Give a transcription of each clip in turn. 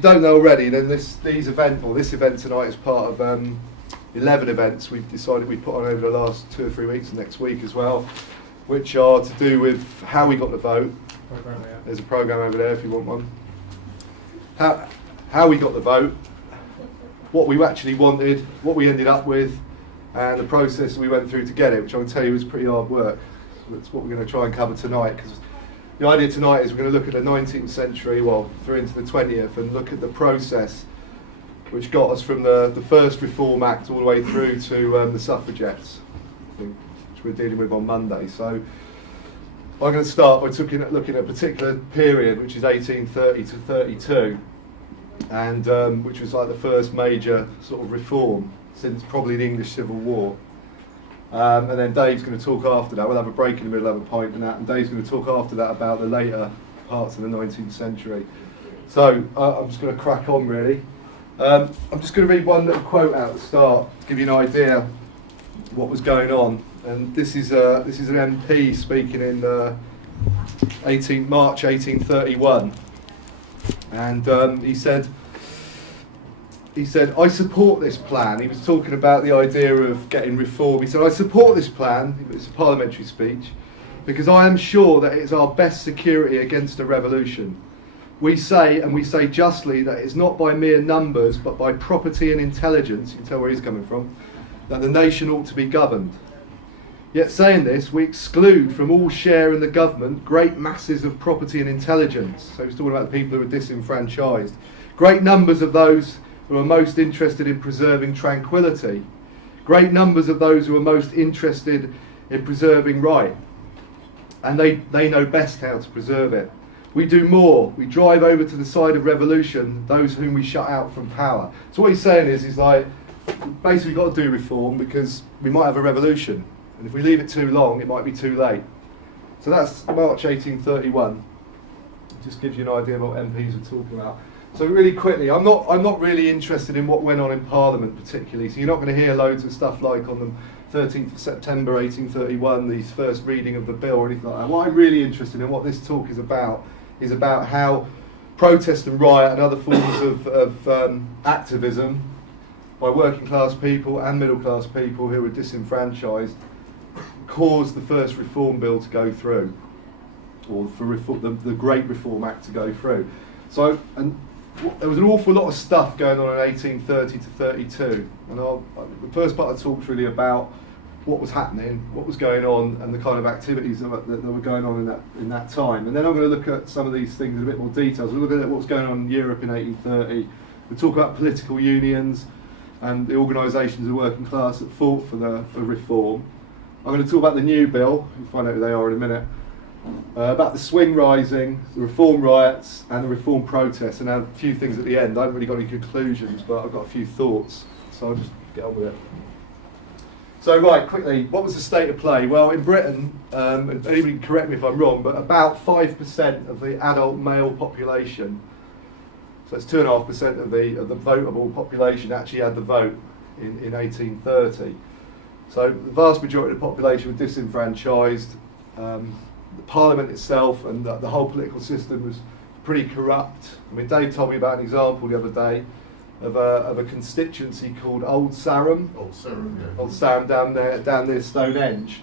you don't know already, then this event tonight is part of 11 events we've decided we put on over the last 2 or 3 weeks and next week as well, which are to do with how we got the vote. There's a programme over there if you want one. How we got the vote, what we actually wanted, what we ended up with, and the process we went through to get it, which I can tell you was pretty hard work. That's what we're going to try and cover tonight, because the idea tonight is we're going to look at the 19th century, well, through into the 20th, and look at the process which got us from the first Reform Act all the way through to the suffragettes, I think, which we're dealing with on Monday. So I'm going to start by looking at a particular period, which is 1830 to 32, and which was like the first major sort of reform since probably the English Civil War. And then Dave's going to talk after that. We'll have a break in the middle, have a pint and that, and Dave's going to talk after that about the later parts of the 19th century. So I'm just going to crack on really. I'm just going to read one little quote out at the start to give you an idea what was going on. And this is an MP speaking in March 1831, and he said, I support this plan. He was talking about the idea of getting reform. He said, I support this plan, it's a parliamentary speech, because I am sure that it's our best security against a revolution. We say, and we say justly, that it's not by mere numbers, but by property and intelligence, you can tell where he's coming from, that the nation ought to be governed. Yet saying this, we exclude from all share in the government great masses of property and intelligence. So he's talking about the people who are disenfranchised. Great numbers of those who are most interested in preserving tranquility. Great numbers of those who are most interested in preserving right. And they know best how to preserve it. We do more. We drive over to the side of revolution those whom we shut out from power. So what he's saying is he's like, basically got to do reform because we might have a revolution. And if we leave it too long, it might be too late. So that's March 1831. It just gives you an idea of what MPs are talking about. So really quickly, I'm not really interested in what went on in Parliament particularly. So you're not going to hear loads of stuff like on the 13th of September 1831, the first reading of the bill or anything like that. What I'm really interested in, what this talk is about how protest and riot and other forms of activism by working class people and middle class people who were disenfranchised caused the first Reform Bill to go through, or for the Great Reform Act to go through. So, and there was an awful lot of stuff going on in 1830 to 32, and the first part of the talk is really about what was happening, what was going on, and the kind of activities that were going on in that time. And then I'm going to look at some of these things in a bit more detail. So we'll look at what was going on in Europe in 1830. We'll talk about political unions and the organisations of working class that fought for reform. I'm going to talk about the new bill, you'll find out who they are in a minute, about the swing rising, the reform riots and the reform protests, and a few things at the end. I haven't really got any conclusions, but I've got a few thoughts, so I'll just get on with it. So right, quickly, what was the state of play? Well, in Britain, and anybody can correct me if I'm wrong, but about 5% of the adult male population, so it's 2.5% of the votable population actually had the vote in 1830. So the vast majority of the population were disenfranchised. The Parliament itself and the whole political system was pretty corrupt. I mean, Dave told me about an example the other day of a constituency called Old Sarum. Old Sarum, yeah. Old Sarum down near Stonehenge.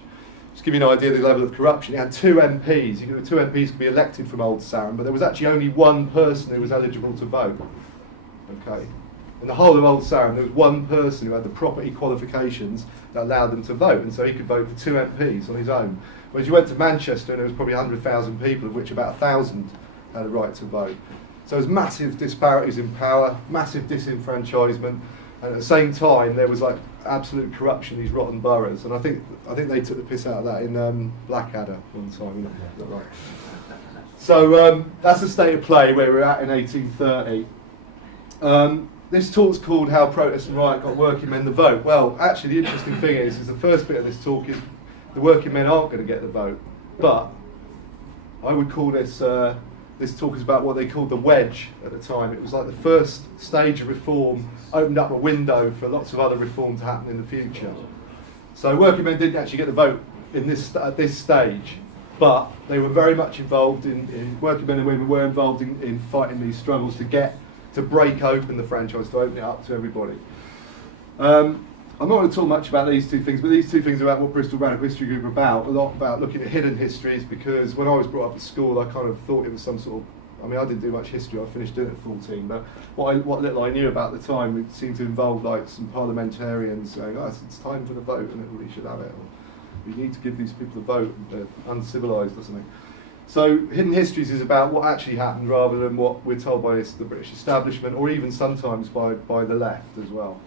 Just to give you an idea of the level of corruption. It had 2 MPs. Two MPs could be elected from Old Sarum, but there was actually only one person who was eligible to vote. Okay. In the whole of Old Sarum, there was one person who had the property qualifications that allowed them to vote, and so he could vote for 2 MPs on his own. Whereas you went to Manchester and there was probably 100,000 people, of which about 1,000 had a right to vote. So there was massive disparities in power, massive disenfranchisement, and at the same time there was like absolute corruption in these rotten boroughs. And I think they took the piss out of that in Blackadder one time. Is that right? So that's the state of play where we're at in 1830. This talk's called How Protest and Riot Got Working Men the Vote. Well, actually the interesting thing is the first bit of this talk is the working men aren't going to get the vote, but I would call this talk is about what they called the wedge at the time. It was like the first stage of reform, opened up a window for lots of other reform to happen in the future. So working men didn't actually get the vote at this stage, but they were very much involved in working men and women were involved in fighting these struggles to get to break open the franchise, to open it up to everybody. I'm not going to talk much about these two things, but these two things are about what Bristol Radical History Group are about. A lot about looking at hidden histories, because when I was brought up at school, I kind of thought it was some sort of, I mean, I didn't do much history, I finished doing it at 14, but what little I knew about the time, it seemed to involve like some parliamentarians saying, oh, it's time for the vote and everybody should have it, or we need to give these people the vote, they're uncivilised or something. So hidden histories is about what actually happened rather than what we're told by the British establishment, or even sometimes by the left as well.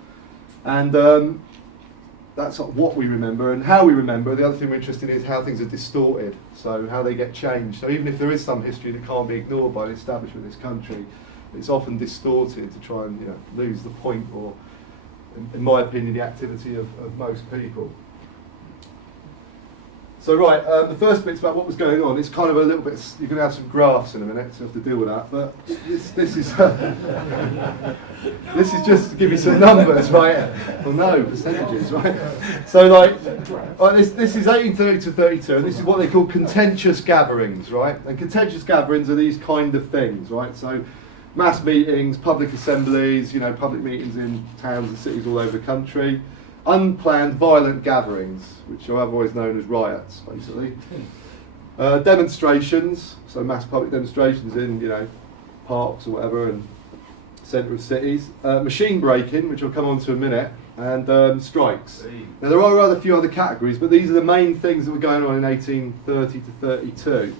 And that's what we remember, and how we remember. The other thing we're interested in is how things are distorted, so how they get changed. So even if there is some history that can't be ignored by the establishment of this country, it's often distorted to try and lose the point, or, in my opinion, the activity of most people. So right, the first bit's about what was going on. It's kind of a little bit, you're going to have some graphs in a minute, so you have to deal with that. But this is this is just to give you some numbers, right? Well, no, percentages, right? So like this is 1830 to 32, and this is what they call contentious gatherings, right? And contentious gatherings are these kind of things, right? So mass meetings, public assemblies, public meetings in towns and cities all over the country. Unplanned violent gatherings, which are otherwise known as riots, basically. Demonstrations, so mass public demonstrations in, parks or whatever, and centre of cities. Machine breaking, which I'll come on to in a minute, and strikes. Now there are a few other categories, but these are the main things that were going on in 1830 to 32.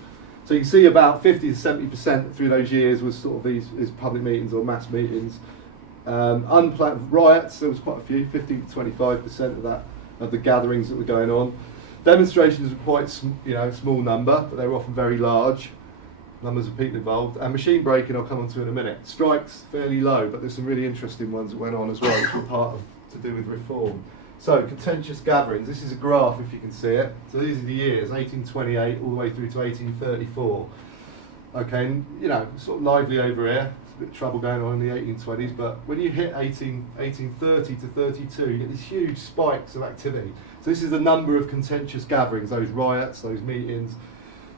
So you can see about 50 to 70% through those years was sort of these public meetings or mass meetings. Unplanned riots, there was quite a few, 50 to 25% of the gatherings that were going on. Demonstrations were quite small number, but they were often very large numbers of people involved. And machine breaking I'll come on to in a minute. Strikes, fairly low, but there's some really interesting ones that went on as well, which were part of to do with reform. So contentious gatherings, this is a graph if you can see it. So these are the years, 1828 all the way through to 1834. Okay, and sort of lively over here. Bit of trouble going on in the 1820s, but when you hit 1830 to 32, you get these huge spikes of activity. So this is the number of contentious gatherings, those riots, those meetings,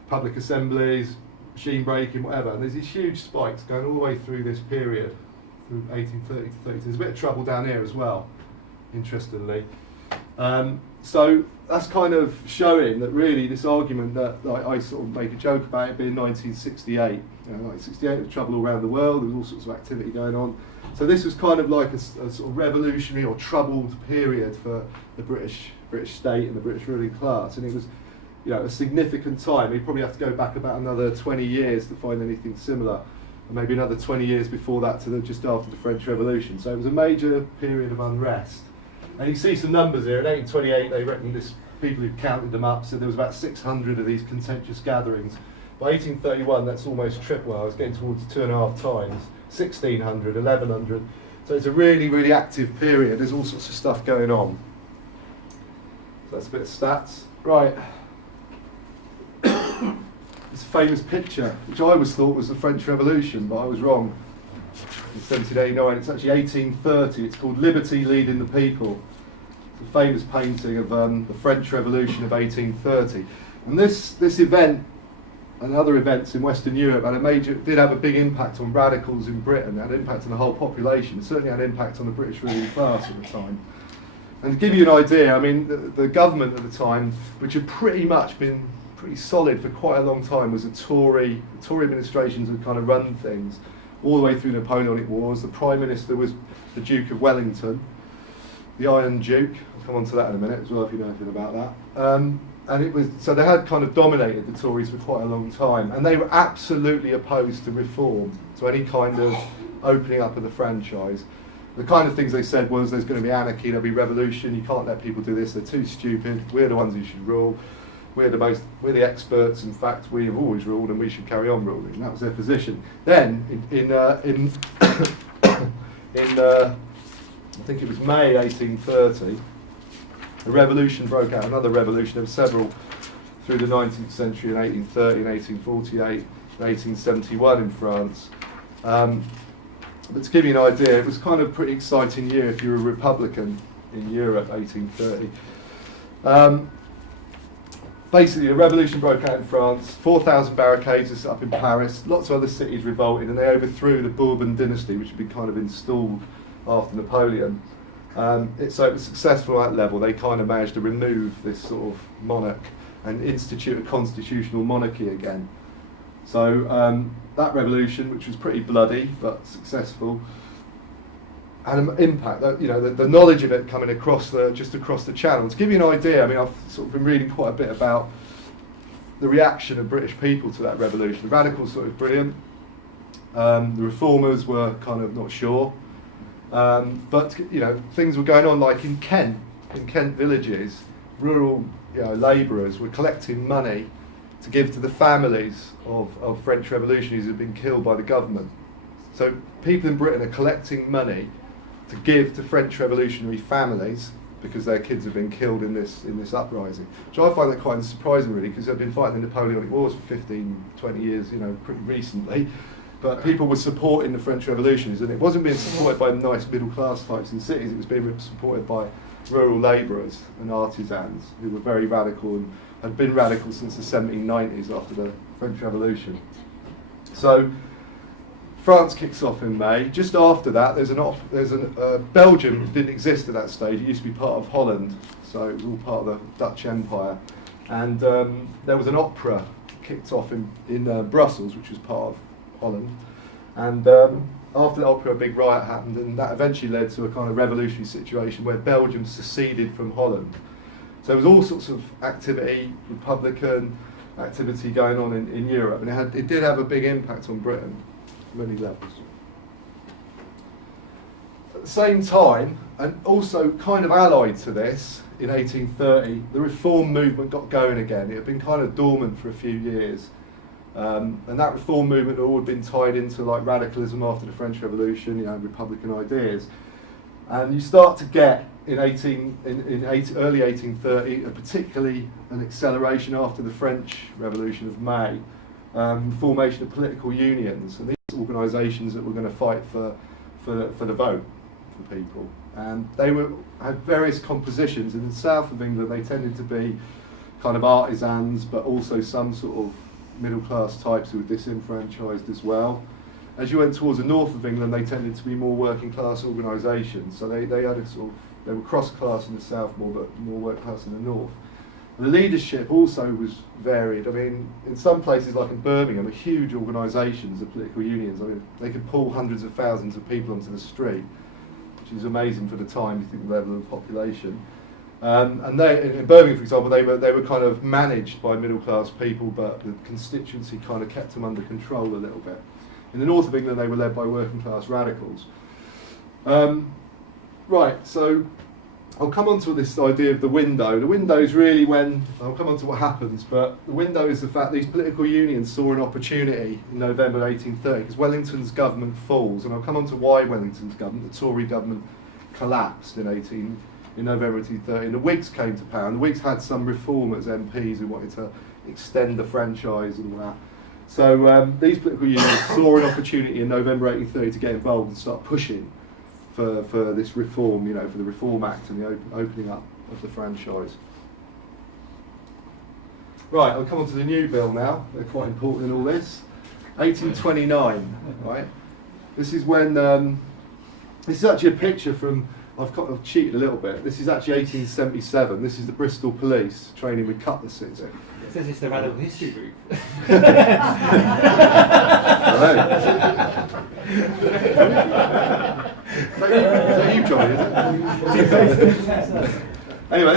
public assemblies, machine breaking, whatever. And there's these huge spikes going all the way through this period, through 1830 to 32. There's a bit of trouble down here as well, interestingly. So that's kind of showing that really this argument that I sort of make a joke about it being 1968. 1968 there was trouble all around the world, there was all sorts of activity going on. So this was kind of like a sort of revolutionary or troubled period for the British state and the British ruling class, and it was a significant time. You probably have to go back about another 20 years to find anything similar, and maybe another 20 years before that to just after the French Revolution. So it was a major period of unrest. And you see some numbers here. In 1828, they reckon people who counted them up said there was about 600 of these contentious gatherings. By 1831, that's almost triple. Well, I was getting towards 2.5 times. 1,600, 1,100. So it's a really, really active period. There's all sorts of stuff going on. So that's a bit of stats. Right. It's a famous picture, which I always thought was the French Revolution, but I was wrong. In 1789, it's actually 1830. It's called Liberty Leading the People. It's a famous painting of the French Revolution of 1830. And this event and other events in Western Europe did have a big impact on radicals in Britain. It had an impact on the whole population. It certainly had an impact on the British ruling class at the time. And to give you an idea, I mean, the government at the time, which had pretty much been pretty solid for quite a long time, was a Tory. The Tory administrations had kind of run things all the way through Napoleonic Wars. The Prime Minister was the Duke of Wellington, the Iron Duke. I'll come on to that in a minute as well if you know anything about that. And it was, so they had kind of dominated the Tories for quite a long time, and they were absolutely opposed to reform, to any kind of opening up of the franchise. The kind of things they said was there's going to be anarchy, there'll be revolution, you can't let people do this, they're too stupid, we're the ones who should rule, we're the experts, in fact we have always ruled and we should carry on ruling. And that was their position. Then in I think it was May 1830, a revolution broke out, another revolution. There were several through the 19th century in 1830, in 1848, in 1871 in France. But to give you an idea, it was kind of a pretty exciting year if you were a Republican in Europe, 1830. basically, a revolution broke out in France, 4,000 barricades were set up in Paris, lots of other cities revolted, and they overthrew the Bourbon dynasty, which had been kind of installed after Napoleon. So it was successful at that level. They kind of managed to remove this sort of monarch and institute a constitutional monarchy again. So that revolution, which was pretty bloody but successful, had an impact. That, you know, the knowledge of it coming across just across the channel. To give you an idea, I mean, I've sort of been reading quite a bit about the reaction of British people to that revolution. The radicals thought it was brilliant. The reformers were kind of not sure. But you know, things were going on like in Kent villages, rural labourers were collecting money to give to the families of French revolutionaries who had been killed by the government. So people in Britain are collecting money to give to French revolutionary families because their kids have been killed in this uprising. Which I find that quite surprising, really, because they've been fighting the Napoleonic Wars for 15, 20 years, you know, pretty recently. But people were supporting the French revolutionaries, and it wasn't being supported by nice middle-class types in cities, it was being supported by rural labourers and artisans who were very radical and had been radical since the 1790s after the French Revolution. So France kicks off in May. Just after that, Belgium didn't exist at that stage. It used to be part of Holland, so it was all part of the Dutch Empire. And there was an opera kicked off in Brussels, which was part of Holland, and after the opera a big riot happened, and that eventually led to a kind of revolutionary situation where Belgium seceded from Holland. So there was all sorts of activity, Republican activity going on in Europe, and it did have a big impact on Britain at many levels. At the same time, and also kind of allied to this, in 1830 the reform movement got going again. It had been kind of dormant for a few years. And that reform movement had always been tied into like radicalism after the French Revolution, you know, Republican ideas. And you start to get in early 1830, particularly an acceleration after the French Revolution of May, formation of political unions, and these organisations that were going to fight for the vote for people. And they had various compositions. In the south of England, they tended to be kind of artisans, but also some sort of middle-class types who were disenfranchised as well. As you went towards the north of England, they tended to be more working-class organisations. So they had a sort of, they were cross-class in the south more, but more work-class in the north. And the leadership also was varied. I mean, in some places like in Birmingham, are huge organisations of political unions. I mean, they could pull hundreds of thousands of people onto the street, which is amazing for the time. You think the level of the population. And they, in Birmingham, for example, they were kind of managed by middle-class people, but the constituency kind of kept them under control a little bit. In the north of England, they were led by working-class radicals. Right, so I'll come on to this idea of the window. The window is really when, I'll come on to what happens, but the window is the fact these political unions saw an opportunity in November 1830, because Wellington's government falls, and I'll come on to why Wellington's government, the Tory government, collapsed in November 1830, and the Whigs came to power, and the Whigs had some reformers, MPs, who wanted to extend the franchise and all that. So these political unions saw an opportunity in November 1830 to get involved and start pushing for this reform, you know, for the Reform Act and the opening up of the franchise. Right, I'll come on to the new bill now. They're quite important in all this. 1829, right? This is when, this is actually a picture from, I've cheated a little bit. This is actually 1877. This is the Bristol police training with cutlasses. It says it's the Radical History Group. Is that you, Johnny? Is it? Anyway,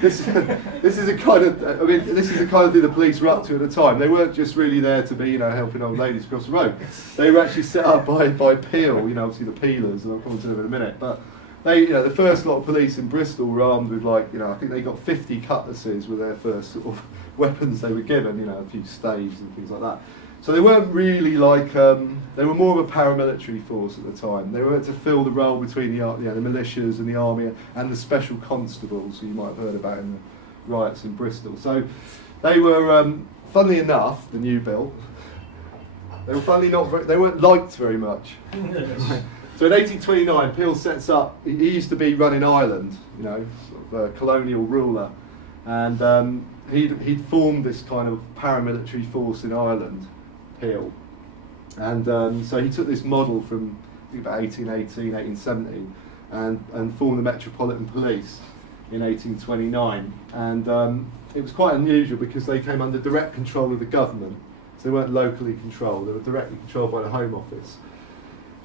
this is a kind of, I mean, this is the kind of thing the police were up to at the time. They weren't just really there to be, you know, helping old ladies across the road. They were actually set up by Peel, you know, obviously the peelers, and I'll come on to them in a minute. But they, you know, the first lot of police in Bristol were armed with, like, you know, I think they got 50 cutlasses with their first sort of weapons they were given, you know, a few staves and things like that. So they weren't really like, they were more of a paramilitary force at the time. They were to fill the role between the militias and the army and the special constables, who you might have heard about in the riots in Bristol. So they were, funnily enough, the new bill, they were they weren't liked very much. So in 1829, Peel sets up, he used to be running Ireland, you know, sort of a colonial ruler. And he'd formed this kind of paramilitary force in Ireland, Peel. And so he took this model from I think about 1818, 1817, and formed the Metropolitan Police in 1829. And it was quite unusual because they came under direct control of the government. So they weren't locally controlled, they were directly controlled by the Home Office.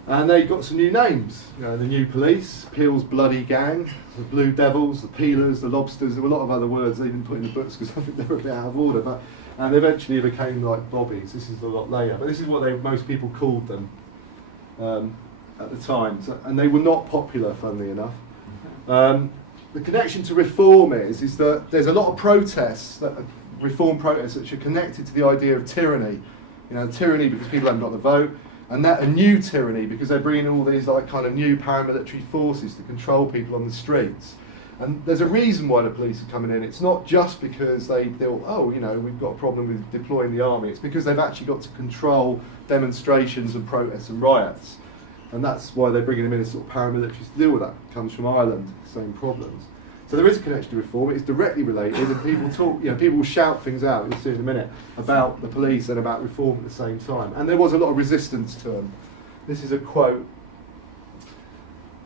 And they got some new names, you know, the New Police, Peel's Bloody Gang, the Blue Devils, the Peelers, the Lobsters. There were a lot of other words they didn't put in the books because I think they were a bit out of order. And they eventually became like Bobbies. This is a lot later, but this is what most people called them at the time. So, and they were not popular, funnily enough. The connection to reform is that there's a lot of protests, reform protests, which are connected to the idea of tyranny. You know, tyranny because people haven't got the vote. And that a new tyranny because they're bringing all these like kind of new paramilitary forces to control people on the streets. And there's a reason why the police are coming in. It's not just because they thought, oh, you know, we've got a problem with deploying the army. It's because they've actually got to control demonstrations and protests and riots. And that's why they're bringing them in as sort of paramilitaries to deal with that. It comes from Ireland, same problems. So there is a connection to reform. It's directly related, and people talk. You know, people will shout things out. You'll see in a minute about the police and about reform at the same time. And there was a lot of resistance to them. This is a quote.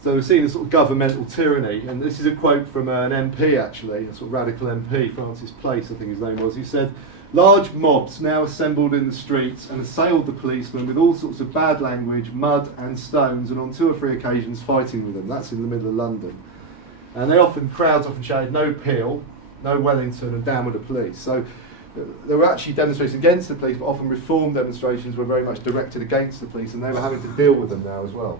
So we're seeing a sort of governmental tyranny, and this is a quote from an MP actually, a sort of radical MP, Francis Place, I think his name was. He said, "Large mobs now assembled in the streets and assailed the policemen with all sorts of bad language, mud and stones, and on 2 or 3 occasions fighting with them." That's in the middle of London. And crowds often shouted, "No Peel, no Wellington, and down with the police." So there were actually demonstrations against the police, but often reform demonstrations were very much directed against the police, and they were having to deal with them now as well.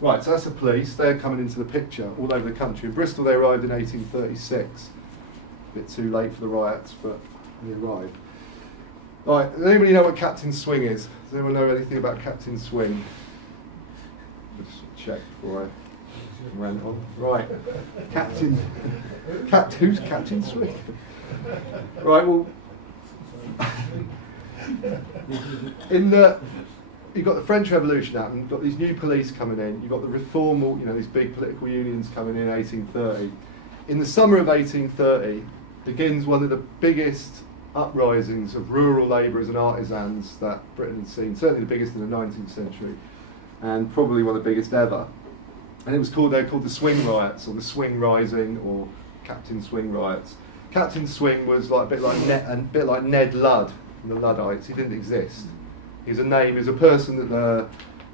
Right, so that's the police. They're coming into the picture all over the country. In Bristol, they arrived in 1836. A bit too late for the riots, but they arrived. Right, does anybody know what Captain Swing is? Does anyone know anything about Captain Swing? Just check before I rant on. Right, who's Captain Swing? Right, well, you've got the French Revolution happening, you've got these new police coming in, you've got the reform, you know, these big political unions coming in 1830. In the summer of 1830 begins one of the biggest uprisings of rural labourers and artisans that Britain had seen, certainly the biggest in the 19th century, and probably one of the biggest ever. And they're called the Swing Riots, or the Swing Rising, or Captain Swing Riots. Captain Swing was like a bit like Ned Ludd from the Luddites. He didn't exist. He's a name. He's a person that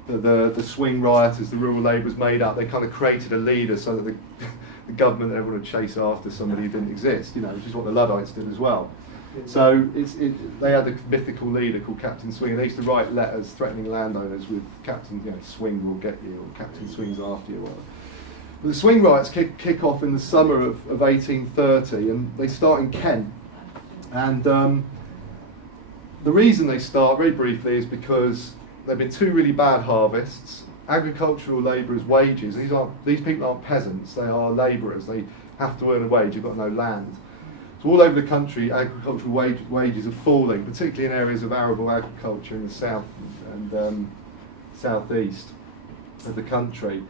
the Swing rioters, the rural labourers, made up. They kind of created a leader so that the government and everyone would chase after somebody who didn't exist. You know, which is what the Luddites did as well. So they had a mythical leader called Captain Swing, and they used to write letters threatening landowners with Captain, you know, Swing will get you, or Captain Swing's after you, or whatever. But the Swing riots kick off in the summer of 1830, and they start in Kent. And the reason they start, very briefly, is because there have been 2 really bad harvests. Agricultural labourers' wages, these people aren't peasants, they are labourers, they have to earn a wage, you've got no land. So all over the country, agricultural wages are falling, particularly in areas of arable agriculture in the south and southeast of the country.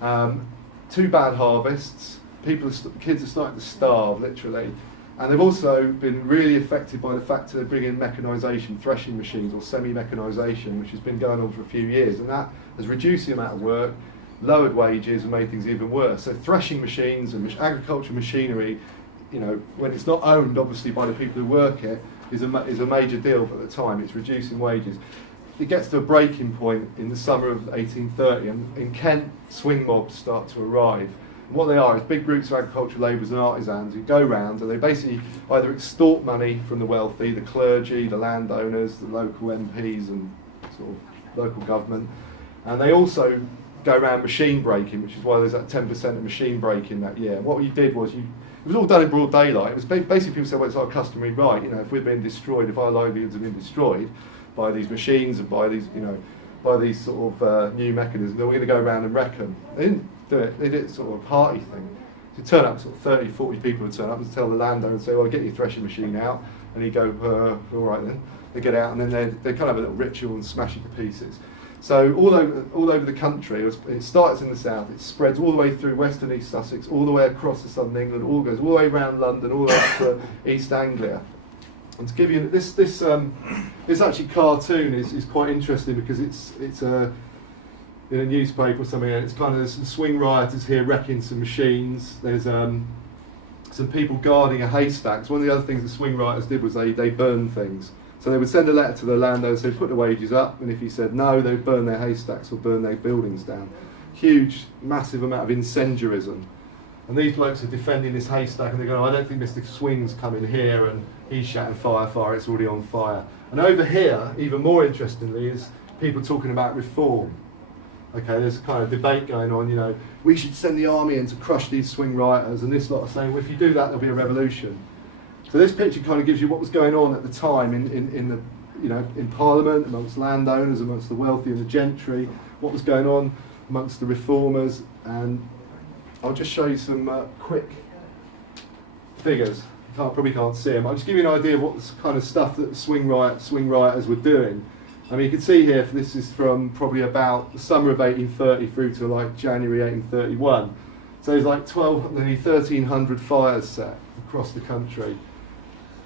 2 bad harvests, kids are starting to starve, literally. And they've also been really affected by the fact that they bring in mechanisation, threshing machines, or semi-mechanisation, which has been going on for a few years, and that has reduced the amount of work, lowered wages, and made things even worse. So threshing machines and agricultural machinery, you know, when it's not owned, obviously, by the people who work it, is a major deal, but at the time it's reducing wages. It gets to a breaking point in the summer of 1830, and in Kent, swing mobs start to arrive. And what they are is big groups of agricultural labourers and artisans who go round and they basically either extort money from the wealthy, the clergy, the landowners, the local MPs and sort of local government, and they also go around machine breaking, which is why there's that 10% of machine breaking that year. And what you did was it was all done in broad daylight. It was basically people said, well, it's our customary right. You know, if we're being destroyed, if our livelihoods have been destroyed by these machines and by these, you know, by these sort of new mechanisms, then we're going to go around and wreck them. They didn't do it. They did sort of a party thing. So you turn up, sort of 30, 40 people would turn up and tell the landowner and say, well, get your threshing machine out. And he'd go, all right then. They get out and then they kind of have a little ritual and smash it to pieces. So all over the country, it starts in the south, it spreads all the way through West and East Sussex, all the way across to southern England, all goes all the way around London, all the way up to East Anglia. And to give you this actually cartoon is quite interesting because it's in a newspaper or something, and it's kind of there's some swing rioters here wrecking some machines. There's some people guarding a haystack. So one of the other things the swing rioters did was they burned things. So they would send a letter to the landowner, say put the wages up, and if he said no, they would burn their haystacks or burn their buildings down. Huge, massive amount of incendiarism. And these blokes are defending this haystack, and they're going, I don't think Mr. Swing's coming here, and he's shouting fire, it's already on fire. And over here, even more interestingly, is people talking about reform. Okay, there's a kind of debate going on, we should send the army in to crush these swing rioters, and this lot are saying, well, if you do that, there'll be a revolution. So this picture kind of gives you what was going on at the time in Parliament, amongst landowners, amongst the wealthy and the gentry, what was going on amongst the reformers, and I'll just show you some quick figures. You probably can't see them. I'll just give you an idea of what this kind of stuff that the swing rioters were doing. I mean, you can see here, this is from probably about the summer of 1830 through to like January 1831. So there's like 1,300 fires set across the country.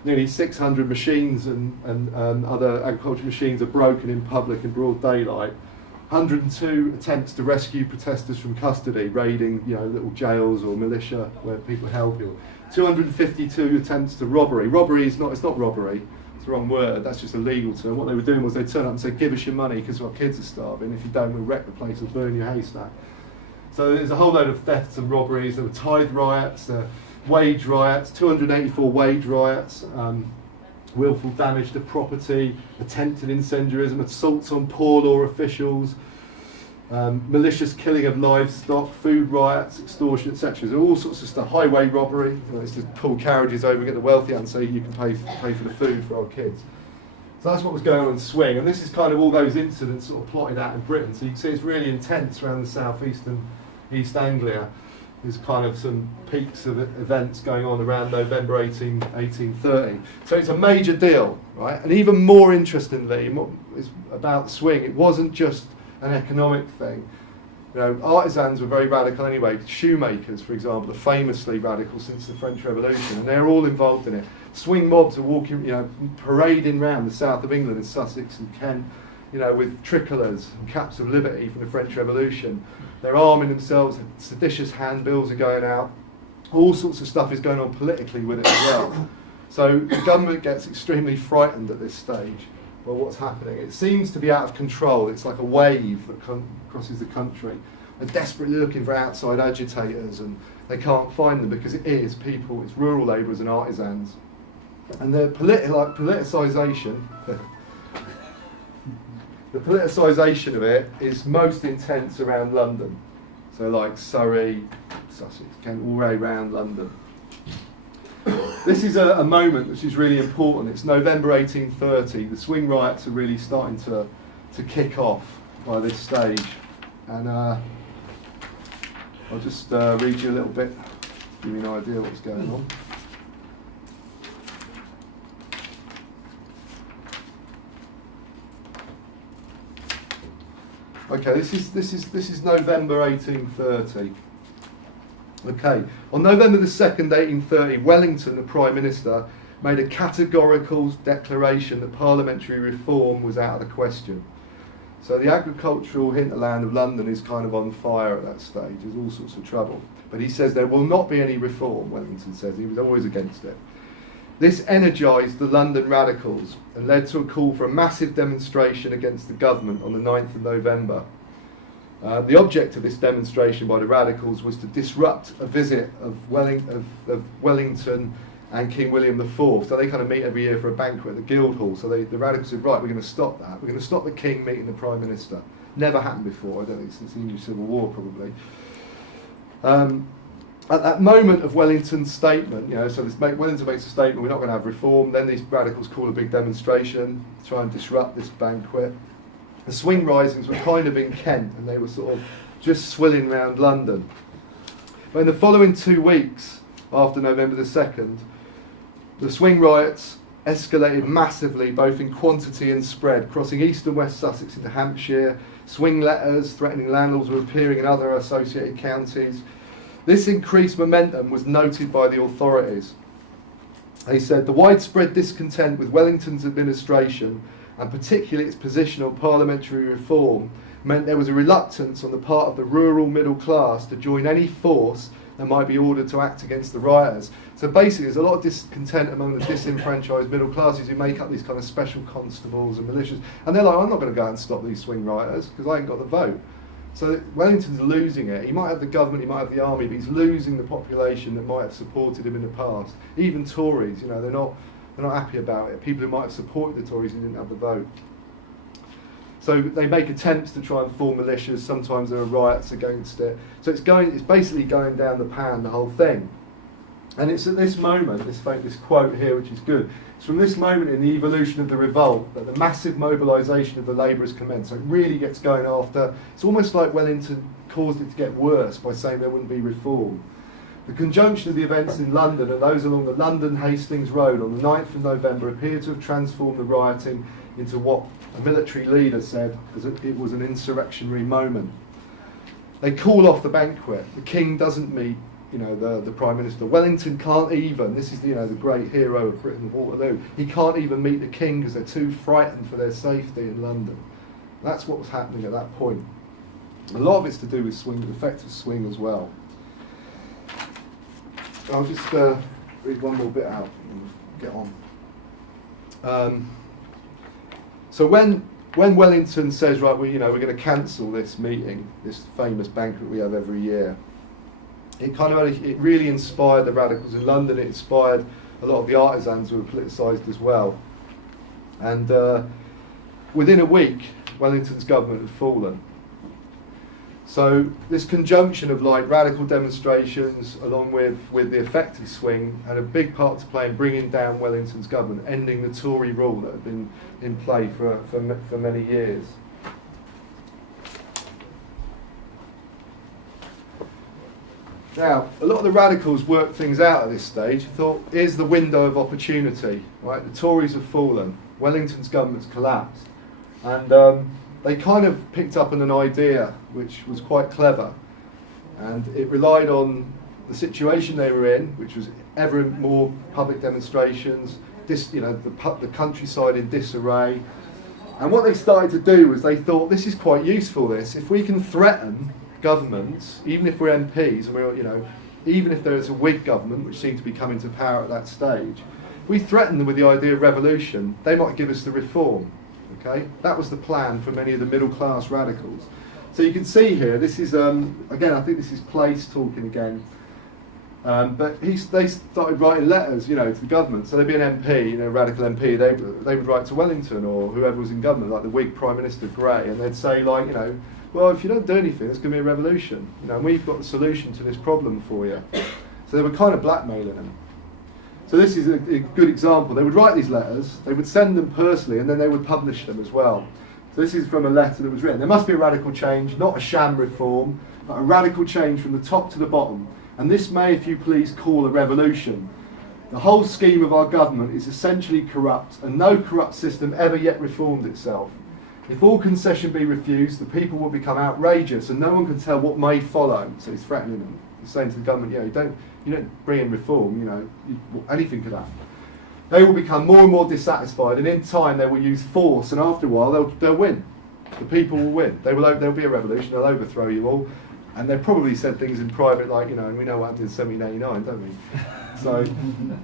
Nearly 600 machines and other agricultural machines are broken in public in broad daylight. 102 attempts to rescue protesters from custody, raiding little jails or militia where people held people. 252 attempts to robbery. It's not robbery, it's the wrong word, that's just a legal term. What they were doing was they'd turn up and say, give us your money because our kids are starving, if you don't we'll wreck the place or burn your haystack. So there's a whole load of thefts and robberies. There were tithe riots, wage riots, 284 wage riots, willful damage to property, attempted incendiarism, assaults on poor law officials, malicious killing of livestock, food riots, extortion, etc. There's all sorts of stuff. Highway robbery, it's to pull carriages over, get the wealthy and say you can pay for the food for our kids. So that's what was going on in Swing, and this is kind of all those incidents sort of plotted out in Britain. So you can see it's really intense around the southeast and East Anglia. There's kind of some peaks of events going on around November 1830. So it's a major deal, right? And even more interestingly, about the Swing, it wasn't just an economic thing. Artisans were very radical anyway. Shoemakers, for example, are famously radical since the French Revolution, and they're all involved in it. Swing mobs are walking, parading around the south of England in Sussex and Kent, with tricolours and caps of liberty from the French Revolution. They're arming themselves, seditious handbills are going out, all sorts of stuff is going on politically with it as well. So the government gets extremely frightened at this stage. Well, what's happening? It seems to be out of control. It's like a wave that crosses the country. They're desperately looking for outside agitators, and they can't find them because it is people, it's rural labourers and artisans. And the politicisation, the politicisation of it is most intense around London. So like Surrey, Sussex, Kent, all the way around London. This is a moment which is really important. It's November 1830. The swing riots are really starting to kick off by this stage. And I'll just read you a little bit, give you an idea what's going on. Okay, this is November 1830. Okay, on November the 2nd, 1830, Wellington, the Prime Minister, made a categorical declaration that parliamentary reform was out of the question. So the agricultural hinterland of London is kind of on fire at that stage. There's all sorts of trouble. But he says there will not be any reform, Wellington says. He was always against it. This energised the London radicals and led to a call for a massive demonstration against the government on the 9th of November. The object of this demonstration by the radicals was to disrupt a visit of Wellington and King William IV. So they kind of meet every year for a banquet at the Guildhall. So the radicals said, right, we're going to stop that. We're going to stop the King meeting the Prime Minister. Never happened before, I don't think, since the English Civil War probably. At that moment of Wellington's statement, Wellington makes a statement, we're not going to have reform, then these radicals call a big demonstration, try and disrupt this banquet. The swing risings were kind of in Kent, and they were sort of just swilling around London. But in the following 2 weeks, after November the 2nd, the swing riots escalated massively, both in quantity and spread, crossing east and west Sussex into Hampshire, Swing letters threatening landlords were appearing in other associated counties. This increased momentum was noted by the authorities. They said the widespread discontent with Wellington's administration, and particularly its position on parliamentary reform, meant there was a reluctance on the part of the rural middle class to join any force that might be ordered to act against the rioters. So basically there's a lot of discontent among the disenfranchised middle classes who make up these kind of special constables and militias, and they're like, I'm not going to go out and stop these swing rioters because I ain't got the vote. So Wellington's losing it. He might have the government, he might have the army, but he's losing the population that might have supported him in the past. Even Tories, you know, they're not happy about it. People who might have supported the Tories and didn't have the vote. So they make attempts to try and form militias. Sometimes there are riots against it. So it's basically going down the pan, the whole thing. And it's at this moment, this quote here, which is good. It's from this moment in the evolution of the revolt that the massive mobilisation of the labourers commenced. So it really gets going after. It's almost like Wellington caused it to get worse by saying there wouldn't be reform. The conjunction of the events in London and those along the London-Hastings Road on the 9th of November appeared to have transformed the rioting into what a military leader said it was an insurrectionary moment. They call off the banquet. The king doesn't meet, you know, the Prime Minister. Wellington can't even, this is, you know, the great hero of Britain, Waterloo, he can't even meet the king because they're too frightened for their safety in London. That's what was happening at that point. A lot of it's to do with swing, the effect of swing as well. I'll just read one more bit out and get on. So when Wellington says, right, we're going to cancel this meeting, this famous banquet we have every year, it really inspired the radicals in London. It inspired a lot of the artisans who were politicised as well. And within a week, Wellington's government had fallen. So this conjunction of like radical demonstrations along with the effective swing had a big part to play in bringing down Wellington's government, ending the Tory rule that had been in play for many years. Now, a lot of the radicals worked things out at this stage. They thought, here's the window of opportunity. Right, the Tories have fallen, Wellington's government's collapsed, and they kind of picked up on an idea which was quite clever, and it relied on the situation they were in, which was ever more public demonstrations, the countryside in disarray. And what they started to do was they thought, this is quite useful, this. If we can threaten governments, even if we're MPs, and even if there is a Whig government, which seemed to be coming to power at that stage, we threaten them with the idea of revolution, they might give us the reform. Okay, that was the plan for many of the middle class radicals. So you can see here, this is again, I think this is Place talking again. But they started writing letters, to the government. So they'd be an MP, radical MP. They would write to Wellington or whoever was in government, like the Whig Prime Minister Grey, and they'd say, like, well, if you don't do anything, there's going to be a revolution. And we've got the solution to this problem for you. So they were kind of blackmailing them. So this is a good example. They would write these letters, they would send them personally, and then they would publish them as well. So this is from a letter that was written. There must be a radical change, not a sham reform, but a radical change from the top to the bottom. And this may, if you please, call a revolution. The whole scheme of our government is essentially corrupt, and no corrupt system ever yet reformed itself. If all concession be refused, the people will become outrageous, and no one can tell what may follow. So he's threatening them. He's saying to the government, you don't bring in reform, anything could happen. They will become more and more dissatisfied, and in time they will use force, and after a while they'll win. The people will win. There'll be a revolution, they'll overthrow you all. And they probably said things in private like, and we know what happened in 1789, don't we? So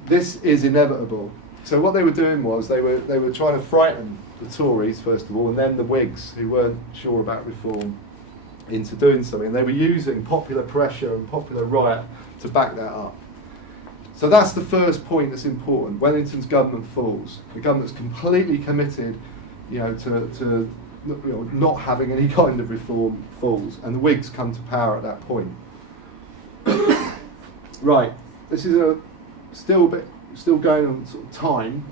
this is inevitable. So what they were doing was they were trying to frighten the Tories, first of all, and then the Whigs, who weren't sure about reform, into doing something. And they were using popular pressure and popular riot to back that up. So that's the first point that's important. Wellington's government falls. The government's completely committed, to not having any kind of reform, falls, and the Whigs come to power at that point. Right, this is still going on sort of time,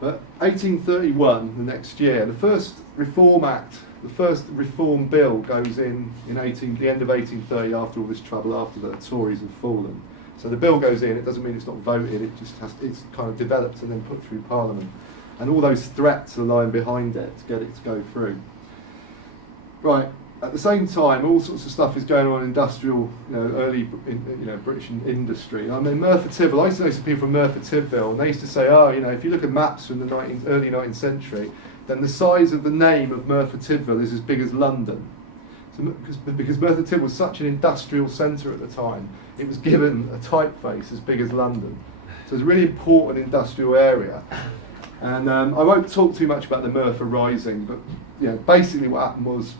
but 1831, the next year, the first Reform Act, the first Reform Bill goes in the end of 1830, after all this trouble, after the Tories have fallen. So the bill goes in. It doesn't mean it's not voted. It's kind of developed and then put through Parliament. And all those threats are lying behind it to get it to go through. Right. At the same time, all sorts of stuff is going on in industrial, early, British industry. I mean, Merthyr Tydfil. I used to know some people from Merthyr Tydfil, and they used to say, if you look at maps from the early 19th century, then the size of the name of Merthyr Tydfil is as big as London. So, because Merthyr Tydfil was such an industrial centre at the time, it was given a typeface as big as London. So it's a really important industrial area. And I won't talk too much about the Merthyr Rising, but basically what happened was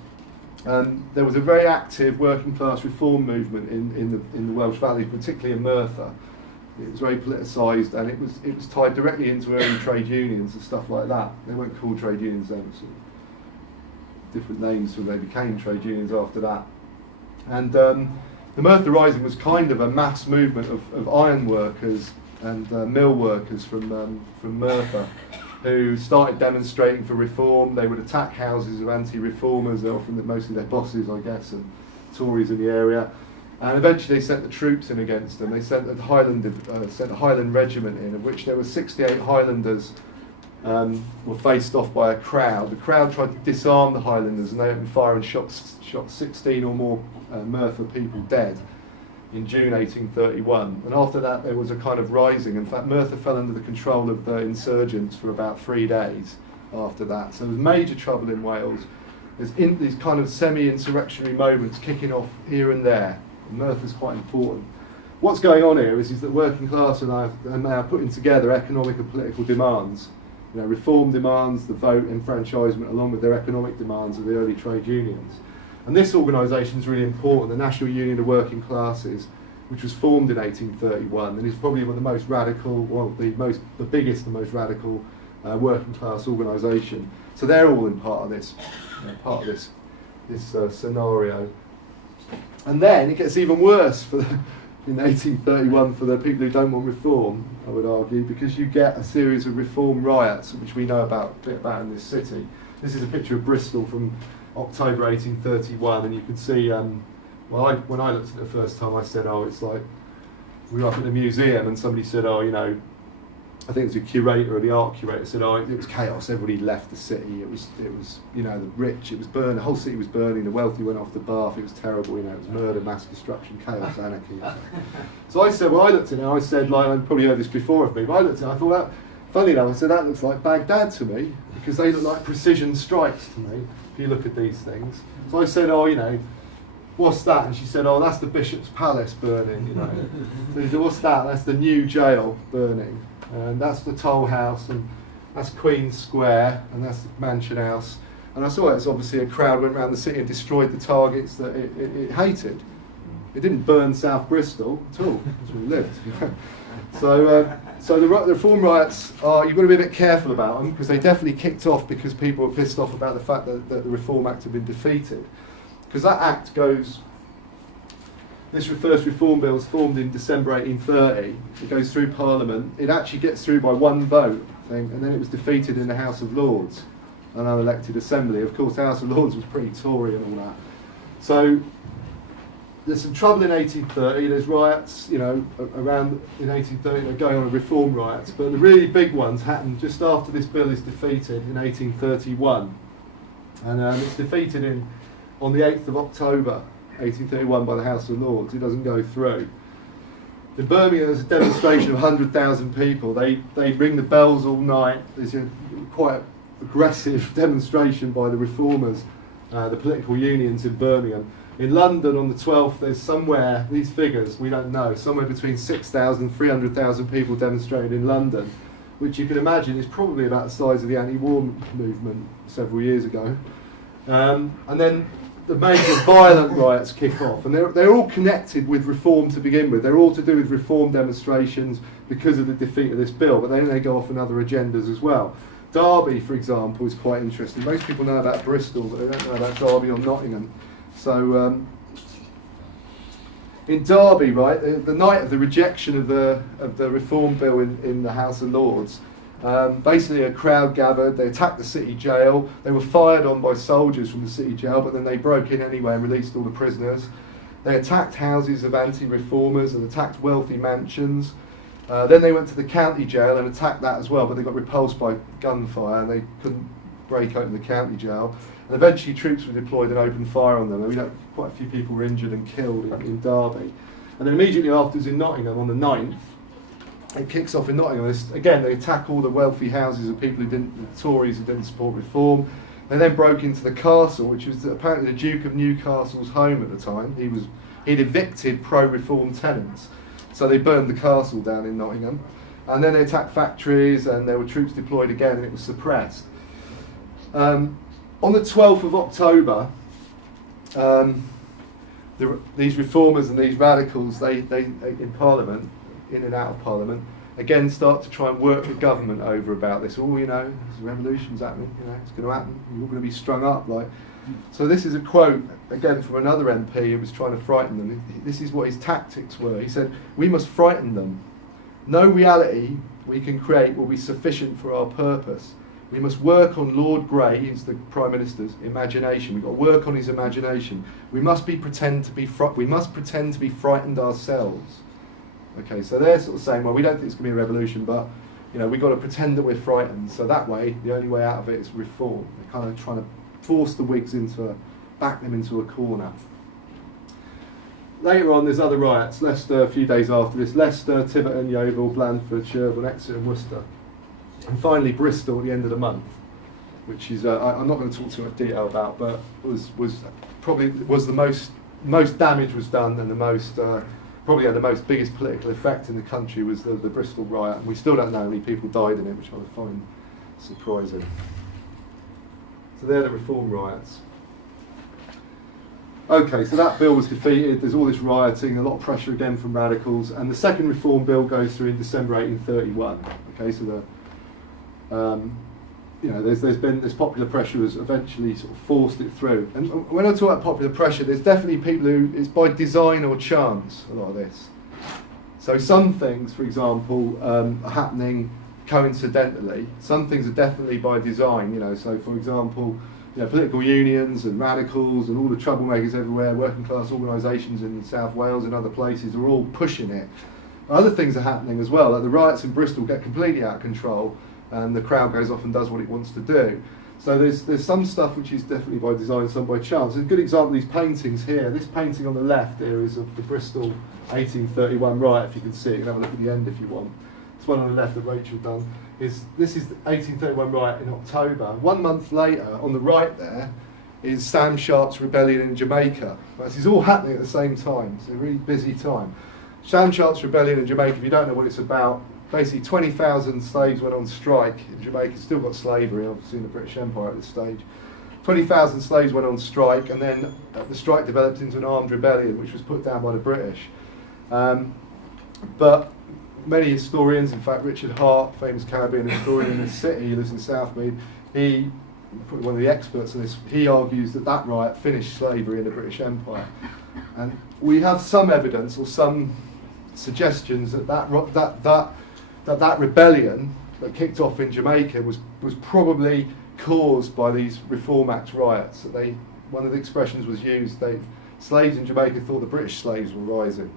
there was a very active working class reform movement in the Welsh Valley, particularly in Merthyr. It was very politicised, and it was tied directly into early trade unions and stuff like that. They weren't called trade unions then, sort of different names when they became trade unions after that. And the Merthyr Rising was kind of a mass movement of iron workers and mill workers from Merthyr, who started demonstrating for reform. They would attack houses of anti-reformers, often mostly their bosses, I guess, and Tories in the area. And eventually they sent the troops in against them. They sent a Highland regiment in, of which there were 68 Highlanders were faced off by a crowd. The crowd tried to disarm the Highlanders, and they opened fire and shot 16 or more Merthyr people dead in June 1831. And after that there was a kind of rising. In fact, Merthyr fell under the control of the insurgents for about 3 days after that. So there was major trouble in Wales. There's these kind of semi-insurrectionary moments kicking off here and there. And Merthyr's quite important. What's going on here is that working class are now putting together economic and political demands. Reform demands, the vote, enfranchisement, along with their economic demands of the early trade unions. And this organisation is really important, the National Union of Working Classes, which was formed in 1831 and is probably one of the most radical, the biggest and most radical working class organisation. So they're all in part of this scenario. And then it gets even worse in 1831 for the people who don't want reform, I would argue, because you get a series of reform riots, which we know a bit about in this city. This is a picture of Bristol from October 1831, and you can see, when I looked at it the first time, I said, it's like, we were up at the museum, and somebody said, I think it was the curator or the art curator said, it was chaos, everybody left the city, it was the rich, it was burning, the whole city was burning, the wealthy went off the bath, it was terrible, it was murder, mass destruction, chaos, anarchy. So I said, I looked at it, I said, I probably heard this before of me, but I looked at it, I thought, funny enough, I said, that looks like Baghdad to me, because they look like precision strikes to me, if you look at these things. So I said, what's that? And she said, that's the Bishop's Palace burning, So he said, what's that? That's the new jail burning. And that's the Toll House, and that's Queen's Square, and that's the Mansion House. And I saw it's obviously a crowd went around the city and destroyed the targets that it hated. It didn't burn South Bristol at all, that's where we lived. So the reform riots you've got to be a bit careful about them, because they definitely kicked off because people were pissed off about the fact that the Reform Act had been defeated. Because that act this first reform bill was formed in December 1830. It goes through Parliament. It actually gets through by one vote, I think, and then it was defeated in the House of Lords, an unelected assembly. Of course, the House of Lords was pretty Tory and all that. So there's some trouble in 1830. There's riots, around in 1830. They're going on reform riots, but the really big ones happened just after this bill is defeated in 1831, and it's defeated on the 8th of October. 1831 by the House of Lords. It doesn't go through. In Birmingham there's a demonstration of 100,000 people. They ring the bells all night. There's a quite aggressive demonstration by the reformers, the political unions in Birmingham. In London on the 12th there's somewhere, these figures we don't know, somewhere between 6,000 and 300,000 people demonstrated in London, which you can imagine is probably about the size of the anti-war movement several years ago. And then the major violent riots kick off, and they're all connected with reform to begin with. They're all to do with reform demonstrations because of the defeat of this bill, but then they go off on other agendas as well. Derby, for example, is quite interesting. Most people know about Bristol, but they don't know about Derby or Nottingham. So in Derby, right, the night of the rejection of the reform bill in the House of Lords, basically a crowd gathered, they attacked the city jail, they were fired on by soldiers from the city jail, but then they broke in anyway and released all the prisoners. They attacked houses of anti-reformers and attacked wealthy mansions. Then they went to the county jail and attacked that as well, but they got repulsed by gunfire and they couldn't break open the county jail. And eventually troops were deployed and opened fire on them. Quite a few people were injured and killed in Derby. And then immediately afterwards in Nottingham on the 9th, it kicks off in Nottingham. Again, they attack all the wealthy houses of people the Tories who didn't support reform. They then broke into the castle, which was apparently the Duke of Newcastle's home at the time. He'd evicted pro-reform tenants. So they burned the castle down in Nottingham. And then they attacked factories, and there were troops deployed again, and it was suppressed. On the 12th of October, these reformers and these radicals, they in Parliament, in and out of Parliament, again start to try and work the government over about this. Oh, there's a revolution's happening, it's going to happen, you're all going to be strung up. So this is a quote, again, from another MP who was trying to frighten them. This is what his tactics were. He said, "We must frighten them. No reality we can create will be sufficient for our purpose. We must work on Lord Grey," he's the Prime Minister's, imagination. We've got to work on his imagination. We must pretend to be frightened ourselves. Okay, so they're sort of saying, well, we don't think it's going to be a revolution, but we've got to pretend that we're frightened. So that way, the only way out of it is reform. They're kind of trying to force the Whigs back them into a corner. Later on, there's other riots. Leicester, a few days after this, Leicester, Tiverton, Yeovil, Blandford, Sherborne, Exeter and Worcester. And finally Bristol at the end of the month, which is, I'm not going to talk too much detail about, but was the most damage was done, and the most, probably had the most biggest political effect in the country was the Bristol riot. And we still don't know how many people died in it, which I find surprising. So they're the reform riots. Okay, so that bill was defeated. There's all this rioting, a lot of pressure again from radicals, and the second reform bill goes through in December 1831. Okay, so there's been this popular pressure has eventually sort of forced it through. And when I talk about popular pressure, there's definitely people who it's by design or chance. A lot of this. So some things, for example, are happening coincidentally. Some things are definitely by design. So for example, political unions and radicals and all the troublemakers everywhere, working class organisations in South Wales and other places are all pushing it. Other things are happening as well, like the riots in Bristol get completely out of control and the crowd goes off and does what it wants to do. So there's some stuff which is definitely by design, some by chance. A good example of these paintings here. This painting on the left here is of the Bristol 1831 riot, if you can see it. You can have a look at the end if you want. This one on the left that Rachel done. This is the 1831 riot in October. 1 month later, on the right there, is Sam Sharp's rebellion in Jamaica. This is all happening at the same time. It's a really busy time. Sam Sharp's rebellion in Jamaica, if you don't know what it's about, basically 20,000 slaves went on strike in Jamaica. Still got slavery, obviously, in the British Empire at this stage. 20,000 slaves went on strike, and then the strike developed into an armed rebellion, which was put down by the British. But many historians, in fact Richard Hart, famous Caribbean historian in the city, he lives in Southmead, he, probably one of the experts on this, he argues that riot finished slavery in the British Empire. And we have some evidence or some suggestions that rebellion that kicked off in Jamaica was probably caused by these Reform Act riots. One of the expressions was used, slaves in Jamaica thought the British slaves were rising.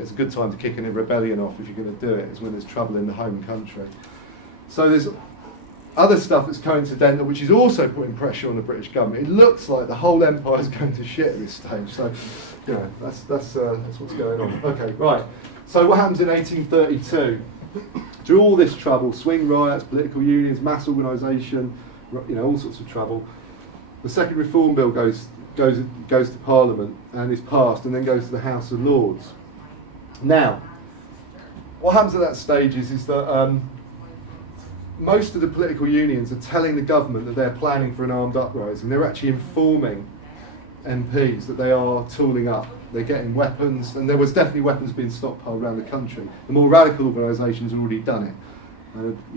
It's a good time to kick a rebellion off if you're going to do it, is when there's trouble in the home country. So there's other stuff that's coincidental, which is also putting pressure on the British government. It looks like the whole empire is going to shit at this stage. So, that's what's going on. Okay, right. So what happens in 1832? Through all this trouble, swing riots, political unions, mass organisation, all sorts of trouble, the second reform bill goes to Parliament and is passed, and then goes to the House of Lords. Now, what happens at that stage is that most of the political unions are telling the government that they're planning for an armed uprising. They're actually informing MPs that they are tooling up. They're getting weapons, and there was definitely weapons being stockpiled around the country. The more radical organisations had already done it.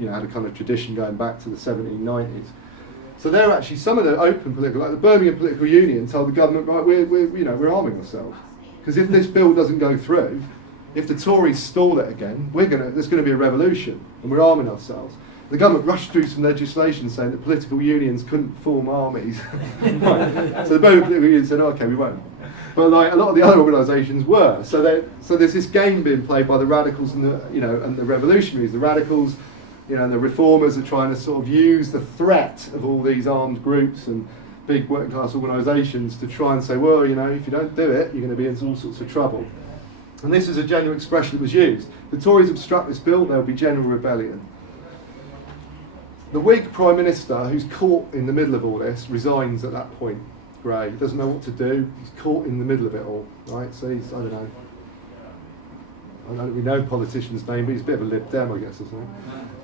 Had a kind of tradition going back to the 1790s. So they're actually, some of the open political, like the Birmingham Political Union told the government, right, we're arming ourselves. Because if this bill doesn't go through, if the Tories stall it again, there's going to be a revolution, and we're arming ourselves. The government rushed through some legislation saying that political unions couldn't form armies. Right. So the Birmingham Political Union said, okay, we won't. But a lot of the other organisations were. So there's this game being played by the radicals and the revolutionaries. The radicals You know, the reformers are trying to sort of use the threat of all these armed groups and big working class organisations to try and say, well, you know, if you don't do it, you're going to be in all sorts of trouble. And this is a genuine expression that was used. The Tories obstruct this bill, there'll be general rebellion. The Whig Prime Minister, who's caught in the middle of all this, resigns at that point. Grey, he doesn't know what to do, he's caught in the middle of it all, right? So he's, I don't really know politician's name, but he's a bit of a Lib Dem, I guess, or something.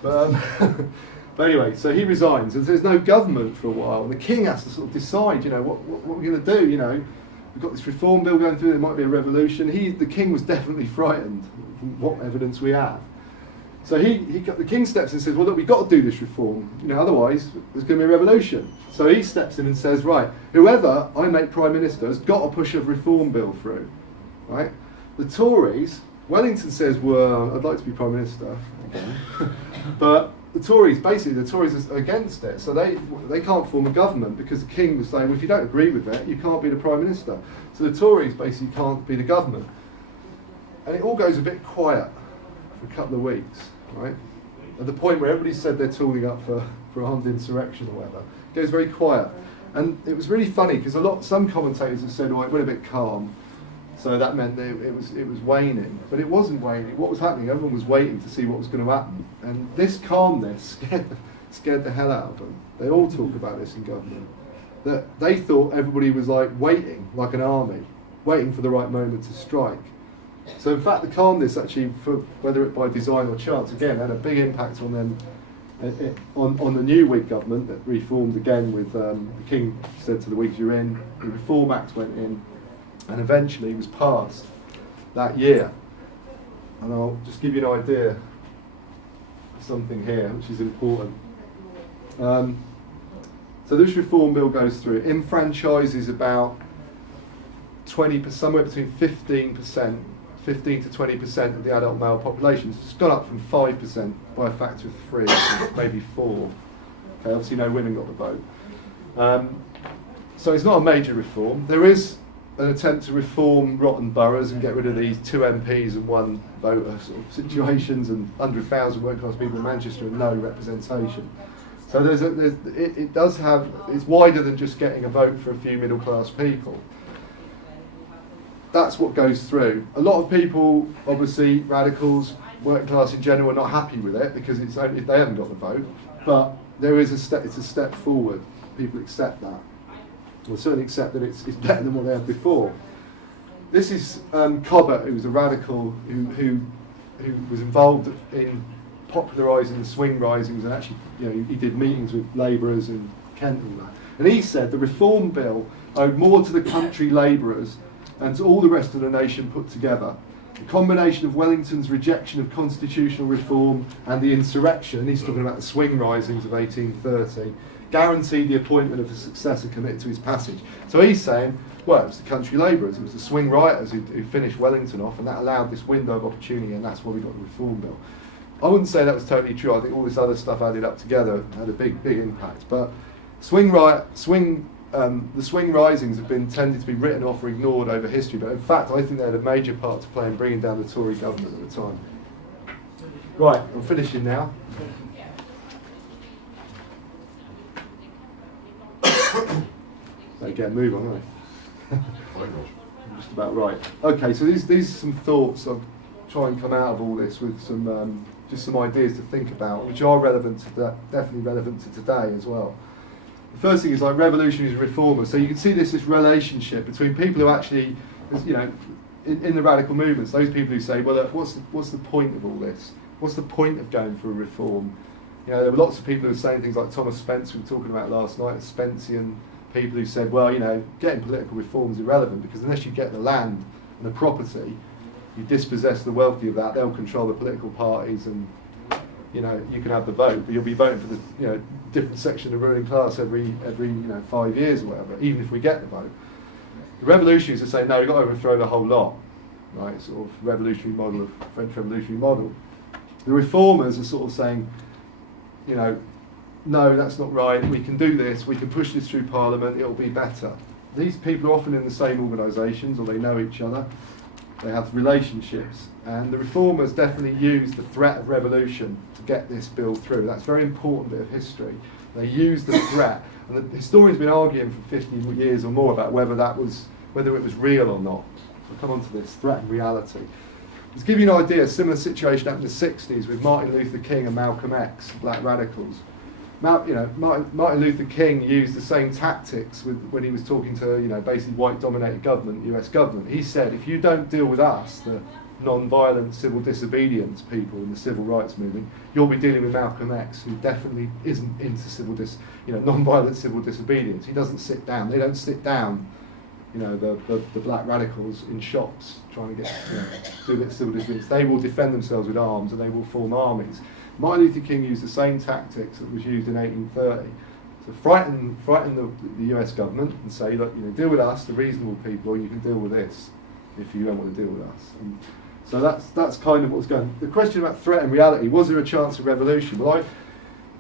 But anyway, so he resigns, and there's no government for a while, and the king has to sort of decide, you know, what we're going to do, you know. We've got this reform bill going through, there might be a revolution. The king was definitely frightened, from what evidence we have. So the king steps in and says, well, look, we've got to do this reform, you know, otherwise there's going to be a revolution. So he steps in and says, right, whoever I make Prime Minister has got to push a reform bill through, right? The Tories, Wellington says, well, I'd like to be Prime Minister again, but the Tories are against it, so they can't form a government because the king was saying, well, if you don't agree with it, you can't be the Prime Minister. So the Tories basically can't be the government. And it all goes a bit quiet for a couple of weeks, right? At the point where everybody said they're tooling up for armed insurrection or whatever, it goes very quiet. And it was really funny because some commentators have said, oh, it went a bit calm, so that meant that it was waning. But it wasn't waning. What was happening, everyone was waiting to see what was going to happen. And this calmness scared the hell out of them. They all talk about this in government. That they thought everybody was like waiting, like an army, waiting for the right moment to strike. So in fact, the calmness actually, for whether it by design or chance, again, had a big impact on them, on the new Whig government that reformed again with the king said to the Whigs, you're in, the Reform Act went in, and eventually was passed that year. And I'll just give you an idea of something here, which is important. So this reform bill goes through. It enfranchises about 20%, somewhere between 15 to 20% of the adult male population. So it's gone up from 5% by a factor of 3, maybe 4. Okay, obviously no women got the vote. So it's not a major reform. There is an attempt to reform rotten boroughs and get rid of these 2 MPs and 1 voter sort of situations and 100,000 working class people in Manchester and no representation. So it's wider than just getting a vote for a few middle class people. That's what goes through. A lot of people, obviously radicals, working class in general, are not happy with it because they haven't got the vote. But there is it's a step forward. People accept that. Well, certainly accept that it's better than what they had before. This is Cobbett, who was a radical who was involved in popularising the swing risings, and actually, you know, he did meetings with labourers in Kent and that. And he said the reform bill owed more to the country labourers and to all the rest of the nation put together. The combination of Wellington's rejection of constitutional reform and the insurrection, he's talking about the swing risings of 1830, guaranteed the appointment of a successor committed to his passage. So he's saying, well, it was the country labourers, it was the swing rioters who finished Wellington off, and that allowed this window of opportunity, and that's why we got the reform bill. I wouldn't say that was totally true. I think all this other stuff added up together had a big impact. But the swing risings have been tended to be written off or ignored over history, but in fact I think they had a major part to play in bringing down the Tory government at the time. Right, I'm finishing now. Again, move on, right? Just about right. Okay, so these are some thoughts. I'll try and come out of all this with some just some ideas to think about, which are relevant to definitely relevant to today as well. The first thing is like revolutionaries and reformers. So you can see this relationship between people who actually, you know, in the radical movements, those people who say, well, look, what's the point of all this? What's the point of going for a reform? You know, there were lots of people who were saying things like Thomas Spence, we were talking about last night, Spencean people who said, well, you know, getting political reform is irrelevant because unless you get the land and the property, you dispossess the wealthy of that, they'll control the political parties, and you know, you can have the vote, but you'll be voting for the, you know, different section of the ruling class every you know 5 years or whatever, even if we get the vote. The revolutionaries are saying, no, we've got to overthrow the whole lot, right? Sort of revolutionary model of French revolutionary model. The reformers are sort of saying, you know, no, that's not right, we can do this, we can push this through Parliament, it'll be better. These people are often in the same organisations or they know each other. They have relationships, and the reformers definitely used the threat of revolution to get this bill through. That's a very important bit of history. They used the threat, and the historians have been arguing for 50 years or more about whether it was real or not. We'll come on to this, threat and reality. To give you an idea, a similar situation happened in the 60s with Martin Luther King and Malcolm X, black radicals. Martin Luther King used the same tactics when he was talking to, basically white-dominated government, US government. He said, if you don't deal with us, the non-violent civil disobedience people in the civil rights movement, you'll be dealing with Malcolm X, who definitely isn't into non-violent civil disobedience. He doesn't sit down. They don't sit down, the black radicals in shops trying to do a bit of civil disobedience. They will defend themselves with arms and they will form armies. Martin Luther King used the same tactics that was used in 1830 to frighten the US government and say, look, deal with us, the reasonable people, or you can deal with this if you don't want to deal with us. And so that's kind of what's going on. The question about threat and reality, was there a chance of revolution? Well,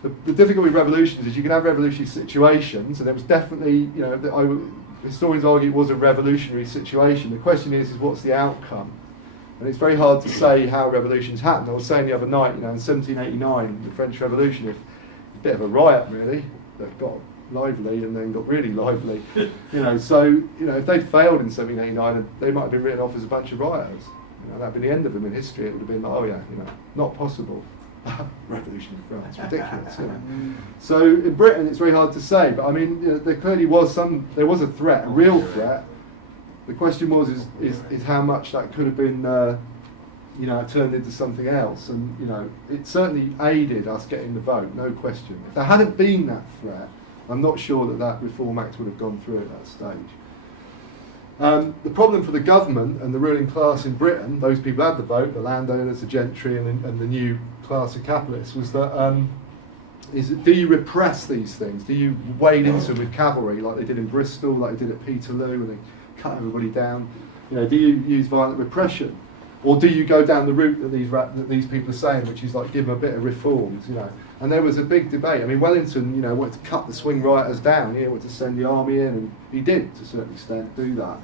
the difficulty with revolutions is you can have revolutionary situations, and there was definitely, historians argue it was a revolutionary situation. The question is what's the outcome? And it's very hard to say how revolutions happen. I was saying the other night, in 1789, the French Revolution, a bit of a riot really, that got lively and then got really lively. If they'd failed in 1789, they might have been written off as a bunch of rioters. That'd been the end of them in history. It would have been like, not possible. Revolution in France, ridiculous. So in Britain, it's very hard to say. But I mean, there clearly was there was a threat, a real threat. The question is how much that could have been, turned into something else, and it certainly aided us getting the vote, no question. If there hadn't been that threat, I'm not sure that Reform Act would have gone through at that stage. The problem for the government and the ruling class in Britain, those people who had the vote, the landowners, the gentry, and the new class of capitalists, was that do you repress these things? Do you wade into them with cavalry like they did in Bristol, like they did at Peterloo, and they cut everybody down? Do you use violent repression, or do you go down the route that these people are saying, which is like give them a bit of reforms? And there was a big debate. I mean, Wellington, wanted to cut the swing rioters down. He wanted to send the army in, and he did to a certain extent do that.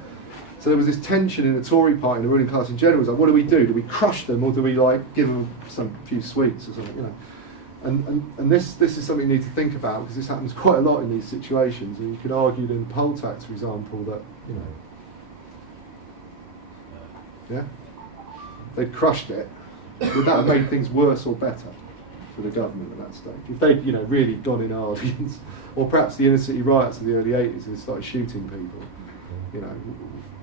So there was this tension in the Tory party and the ruling class in general. It was like, what do we do? Do we crush them, or do we give them some few sweets or something? And this is something you need to think about, because this happens quite a lot in these situations. And you could argue in poll tax, for example, that they'd crushed it. Would that have made things worse or better for the government at that stage? If they'd really gone in hard, or perhaps the inner city riots of the early 80s and started shooting people,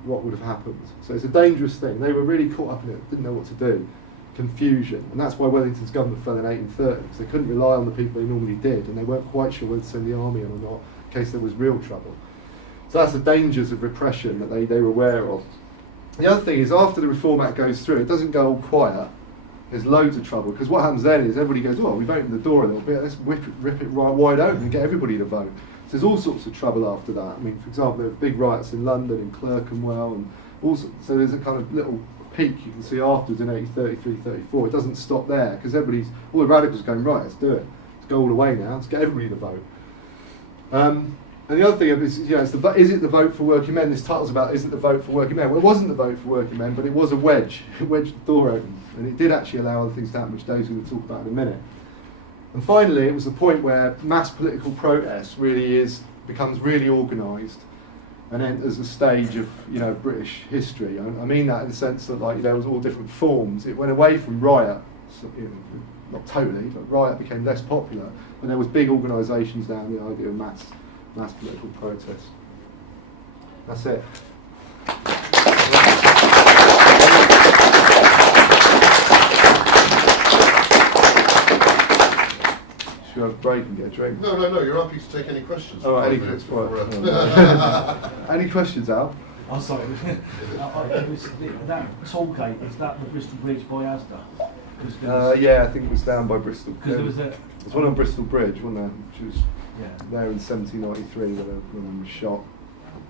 what would have happened? So it's a dangerous thing. They were really caught up in it, didn't know what to do. Confusion, and that's why Wellington's government fell in 1830, because they couldn't rely on the people they normally did, and they weren't quite sure whether to send the army in or not in case there was real trouble. So that's the dangers of repression that they were aware of. The other thing is, after the Reform Act goes through, it doesn't go all quiet. There's loads of trouble, because what happens then is everybody goes, oh, we've opened the door a little bit, let's rip it right wide open and get everybody to vote. So there's all sorts of trouble after that. I mean, for example, there were big riots in London, in Clerkenwell, and also, so there's a kind of little peak you can see afterwards in 1833, 34. It doesn't stop there, because all the radicals are going, right, let's do it. Let's go all the way now, let's get everybody to vote. And the other thing is, is it the vote for working men? This title's about, is it the vote for working men? Well, it wasn't the vote for working men, but it was a wedge. It wedged the door open. And it did actually allow other things to happen, which Dave's going to talk about in a minute. And finally, it was the point where mass political protest becomes really organised and enters a stage of British history. I mean that in the sense that there was all different forms. It went away from riot, not totally, but riot became less popular, and there was big organisations now, the idea of mass political protest. That's it. Should we have a break and get a drink? No, you're happy to take any questions. All right, any questions, Al? Oh, sorry. That toll gate, is that the Bristol Bridge by Asda? Yeah, I think it was down by Bristol. Because there's one on Bristol Bridge, wasn't there? Which was there in 1793 when a woman was shot.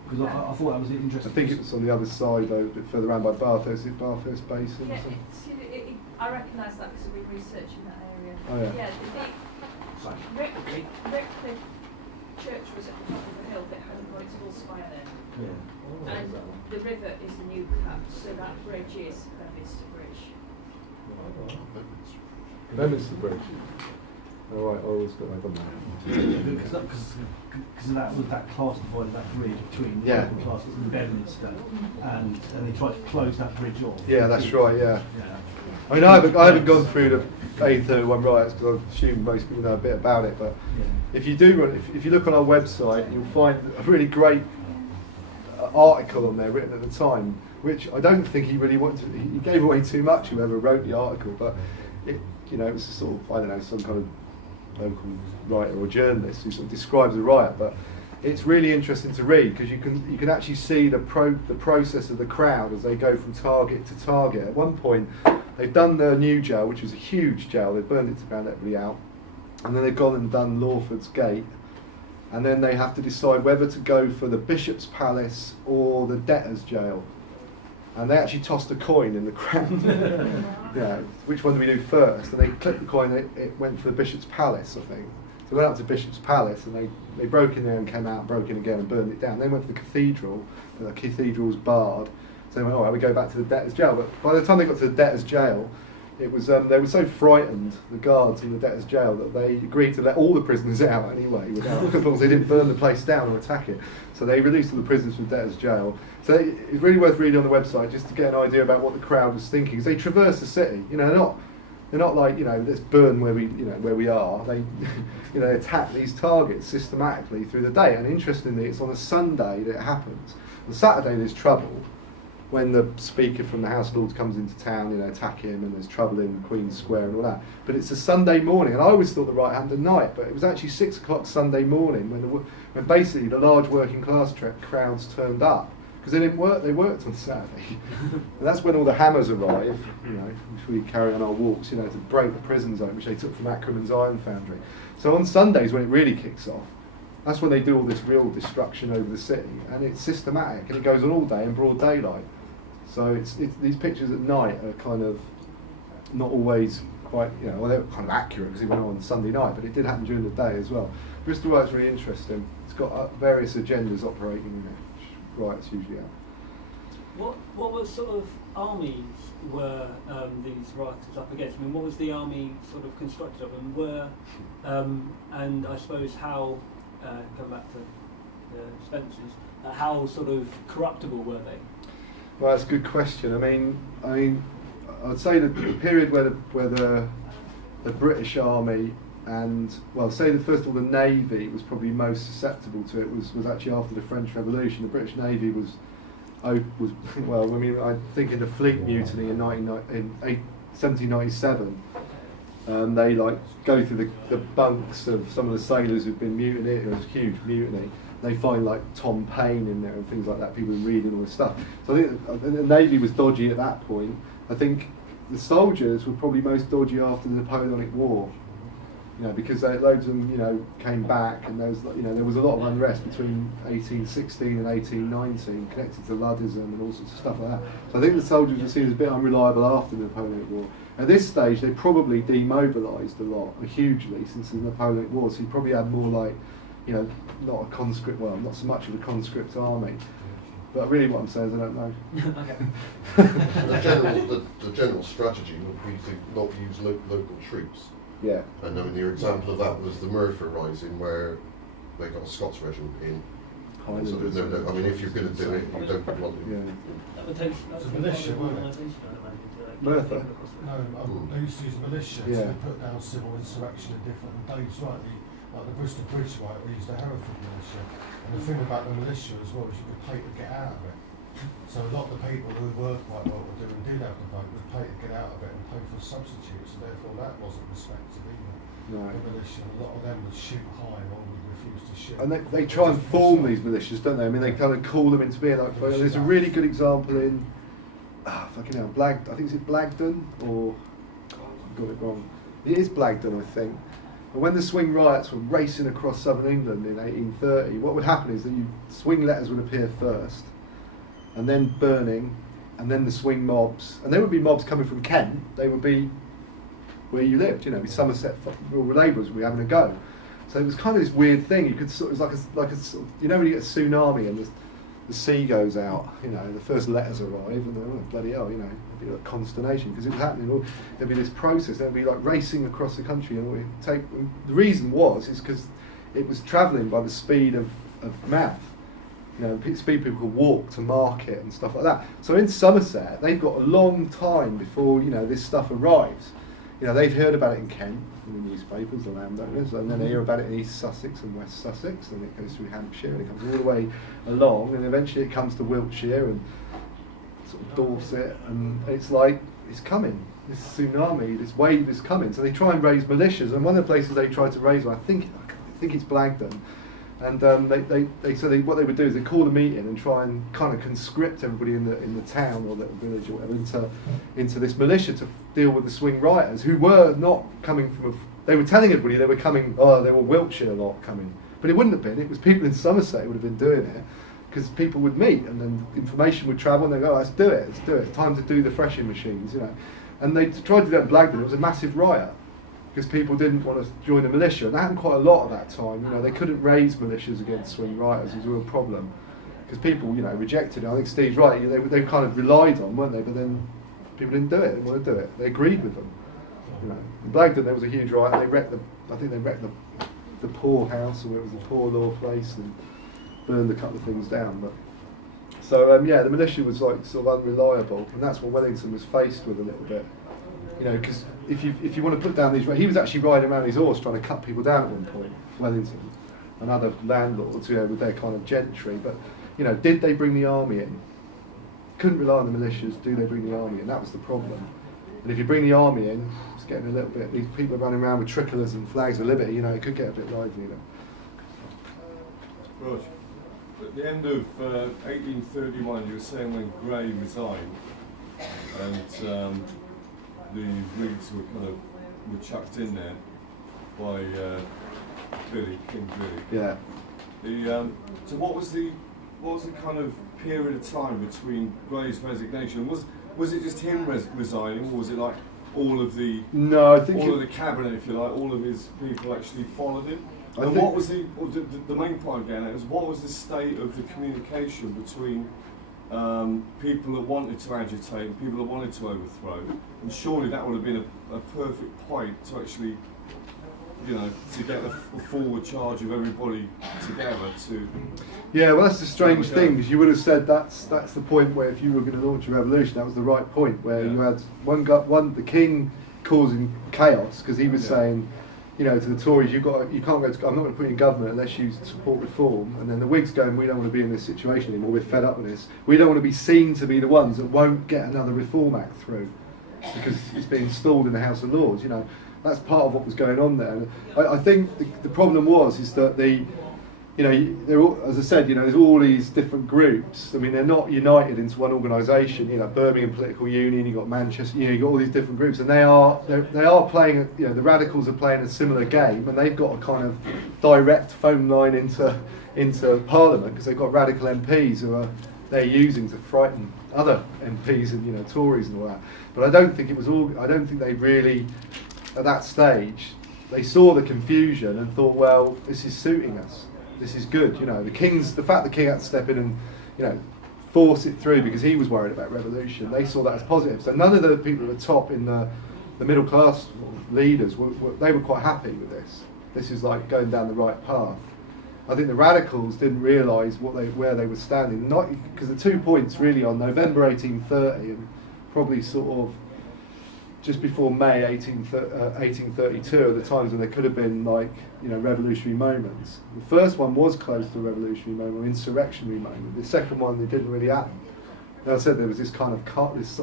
Because I thought that was interesting. I think it was on the other side, though, a bit further around by Bathurst. Is it Bathurst Basin or something? I recognise that because we've been researching that area. Oh, yeah. Yeah, Rickcliffe church was at the top of the hill, but it hadn't got its full spire then. Yeah. And the river is the new cut, so that bridge is Bedminster Bridge. Bedminster Bridge. All right, I always got that on that. Because that was that class divided that bridge between Yeah. local classes and Bedminster, and they tried to close that bridge off. Yeah, that's right, yeah. Yeah. I mean, I haven't gone through the 831 riots because I assume most people know a bit about it, but if you do run, if you look on our website, you'll find a really great article on there written at the time, which I don't think he really wanted to, he gave away too much, whoever wrote the article, but it was sort of, I don't know, some kind of local writer or journalist who sort of describes the riot, but it's really interesting to read because you can actually see the process of the crowd as they go from target to target. At one point, they've done the new jail, which was a huge jail. They burned it to ground, everybody out, and then they've gone and done Lawford's Gate, and then they have to decide whether to go for the Bishop's Palace or the Debtors' Jail. And they actually tossed a coin in the crowd. Which one do we do first? And they clipped the coin, it went for the Bishop's Palace, I think. So they went up to Bishop's Palace and they broke in there and came out, broke in again and burned it down. They went for the cathedral, but the cathedral's barred. So they went, all right, we go back to the Debtors' Jail. But by the time they got to the Debtors' Jail, it was they were so frightened, the guards in the Debtors' Jail, that they agreed to let all the prisoners out anyway, as long as they didn't burn the place down or attack it. So they released all the prisoners from Debtors' Jail. So it's really worth reading on the website just to get an idea about what the crowd was thinking. Because they traverse the city, they're not like let's burn where we are. They attack these targets systematically through the day. And interestingly, it's on a Sunday that it happens. On Saturday there's trouble when the speaker from the House of Lords comes into town, attack him, and there's trouble in Queen's Square and all that. But it's a Sunday morning, and I always thought the riot happened at night, but it was actually 6 o'clock Sunday morning when basically the large working class crowds turned up. Because they didn't work, they worked on Saturday. And that's when all the hammers arrive, which we carry on our walks, to break the prison zone, which they took from Ackerman's Iron Foundry. So on Sundays, when it really kicks off, that's when they do all this real destruction over the city, and it's systematic, and it goes on all day in broad daylight. So it's these pictures at night are kind of not always quite, well, they were kind of accurate because it went on Sunday night, but it did happen during the day as well. Bristol Riot's really interesting. It's got various agendas operating in it, which riots usually have. What sort of armies were these rioters up against? I mean, what was the army sort of constructed of, and and I suppose how, going back to Spencer's, how sort of corruptible were they? Well, that's a good question. I mean, I'd say the period where the British Army and, well, say that first of all the Navy was probably most susceptible to it was actually after the French Revolution. The British Navy was well, I mean, I think in the Fleet Mutiny in 1797, they go through the bunks of some of the sailors who'd been mutinied. It was a huge mutiny. They find Tom Paine in there and things like that, people reading all this stuff. So I think the Navy was dodgy at that point. I think the soldiers were probably most dodgy after the Napoleonic War, because loads of them, came back, and there was a lot of unrest between 1816 and 1819 connected to Luddism and all sorts of stuff like that. So I think the soldiers were seen as a bit unreliable after the Napoleonic War. At this stage, they probably demobilised a lot, hugely, since the Napoleonic War. So you probably had more not a conscript, well, not so much of a conscript army. But really what I'm saying is I don't know. The general strategy would be to not use local troops. Yeah. And I mean, your example of that was the Merthyr Rising, where they got a Scots regiment in. So, no, I mean, if you're going to do it, you don't want to. Yeah. That would take It's a militia, wasn't it? Merthyr? No, they used to use militia to put down civil insurrection in different days, right? Like the Bristol Bridge riot, we used the Hereford militia. And the thing about the militia as well is you could pay to get out of it. So a lot of the people who were quite well to do and did have the vote would pay to get out of it and pay for substitutes, and therefore that wasn't respected either. No. The militia, a lot of them would shoot high or would refuse to shoot. And they try and form these militias, don't they? I mean, they kind of call them into being there's a really good example in, I think it's Blagdon, or, I've got it wrong. It is Blagdon, I think. And when the swing riots were racing across southern England in 1830, what would happen is that swing letters would appear first, and then burning, and then the swing mobs. And there would be mobs coming from Kent. They would be where you lived, be Somerset rural labourers would be having a go. So it was kind of this weird thing. You could sort of, it was like a sort of, you know when you get a tsunami and the sea goes out, you know, the first letters arrive, and then, oh, bloody hell, you know, it'd be like consternation because it was happening. There'd be this process. There'd be like racing across the country, and the reason is because it was travelling by the speed of mouth. You know, speed people could walk to market and stuff like that. So in Somerset, they've got a long time before, you know, this stuff arrives. You know, they've heard about it in Kent, in the newspapers, the landowners, and then they hear about it in East Sussex and West Sussex, and it goes through Hampshire, and it comes all the way along, and eventually it comes to Wiltshire and sort of Dorset, and it's like, it's coming. This tsunami, this wave is coming. So they try and raise militias, and one of the places they tried to raise one, I think it's Blagdon, and what they would do is they call a meeting and try and kind of conscript everybody in the town or the village or whatever into this militia to deal with the swing rioters, who were not coming from they were telling everybody they were coming, they were Wiltshire lot coming, but it wouldn't have been. It was people in Somerset who would have been doing it, because people would meet and then information would travel and they go, oh, let's do it, time to do the threshing machines, you know. And they tried to do that in Blagdon. It was a massive riot because people didn't want to join a militia, and that happened quite a lot at that time. You know, they couldn't raise militias against swing rioters. It was a real problem because people, you know, rejected it. I think Steve's right. They kind of relied on, weren't they? But then people didn't do it. They didn't want to do it. They agreed with them. You know, in Blagdon there was a huge riot. They wrecked the poor house, or it was the poor law place, and burned a couple of things down. But so the militia was like sort of unreliable, and that's what Wellington was faced with a little bit. You know, because if you want to put down these, he was actually riding around his horse trying to cut people down at one point, Wellington, and other landlords, you know, with their kind of gentry. But you know, did they bring the army in? Couldn't rely on the militias. Do they bring the army in? That was the problem. And if you bring the army in, it's getting a little bit. These people are running around with tricolours and flags of liberty. You know, it could get a bit lively. Rog, at the end of 1831, you were saying when Grey resigned, and the Whigs were chucked in there by King Billy. Yeah. So what was the kind of period of time between Grey's resignation? Was it just him resigning, or was it like all of the of the cabinet, if you like, all of his people actually followed him? I And think what was the main point again is what was the state of the communication between people that wanted to agitate and people that wanted to overthrow? And surely that would have been a perfect point to actually, you know, to get a forward charge of everybody together to... Yeah, well, that's the strange thing, because you would have said that's the point where if you were going to launch a revolution, that was the right point, where you had the king causing chaos, because he was saying, you know, to the Tories, you can't go to, I'm not going to put you in government unless you support reform. And then the Whigs going, we don't want to be in this situation anymore, we're fed up with this. We don't want to be seen to be the ones that won't get another Reform Act through, because it's been installed in the House of Lords, you know. That's part of what was going on there. And I think the problem is that you know, as I said, you know, there's all these different groups. I mean, they're not united into one organisation. You know, Birmingham Political Union, you've got Manchester, you know, you've got all these different groups, and they are playing. You know, the Radicals are playing a similar game, and they've got a kind of direct phone line into Parliament, because they've got radical MPs who they're using to frighten other MPs and, you know, Tories and all that. But I don't think they really, at that stage, they saw the confusion and thought, well, this is suiting us. This is good, you know. The fact the king had to step in and, you know, force it through because he was worried about revolution, they saw that as positive. So none of the people at the top in the middle class leaders they were quite happy with this. This is like going down the right path. I think the radicals didn't realise where they were standing. Not because the 2 points really on November 1830 and probably sort of just before May 1832 are the times when there could have been, like, you know, revolutionary moments. The first one was close to a revolutionary moment, an insurrectionary moment. The second one, it didn't really happen. And I said there was this kind of this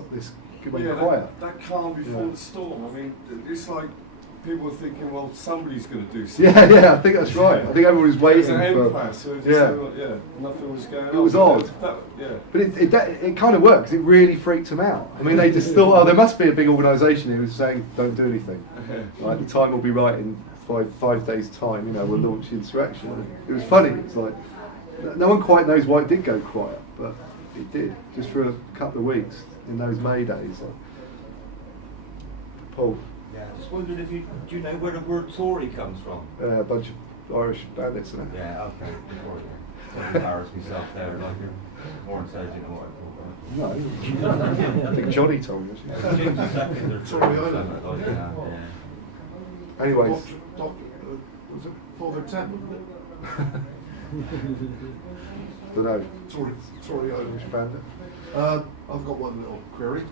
went quiet. That calm before the storm. I mean, it's like people were thinking, well, somebody's going to do Yeah, something. I think that's right. I think everyone was waiting It's an for. impasse, so nothing was going on. It was odd. But it kind of worked, 'cause it really freaked them out. I mean, they just thought, oh, there must be a big organisation who was saying, don't do anything. Like, the time will be right in five days' time, you know, we'll launch the insurrection. It was funny. It was like, no one quite knows why it did go quiet, but it did, just for a couple of weeks in those May days. Paul? Yeah, just wondered if do you know where the word Tory comes from? A bunch of Irish bandits, isn't it? Yeah, okay. Don't embarrass myself there, like you're more intelligent than what I thought. No, I think Johnny told me. Actually. James the second or Sorry, third, I something like that, yeah. Anyways, Was it Father Temple? don't know. Sorry, Irish bandit. I've got one little query.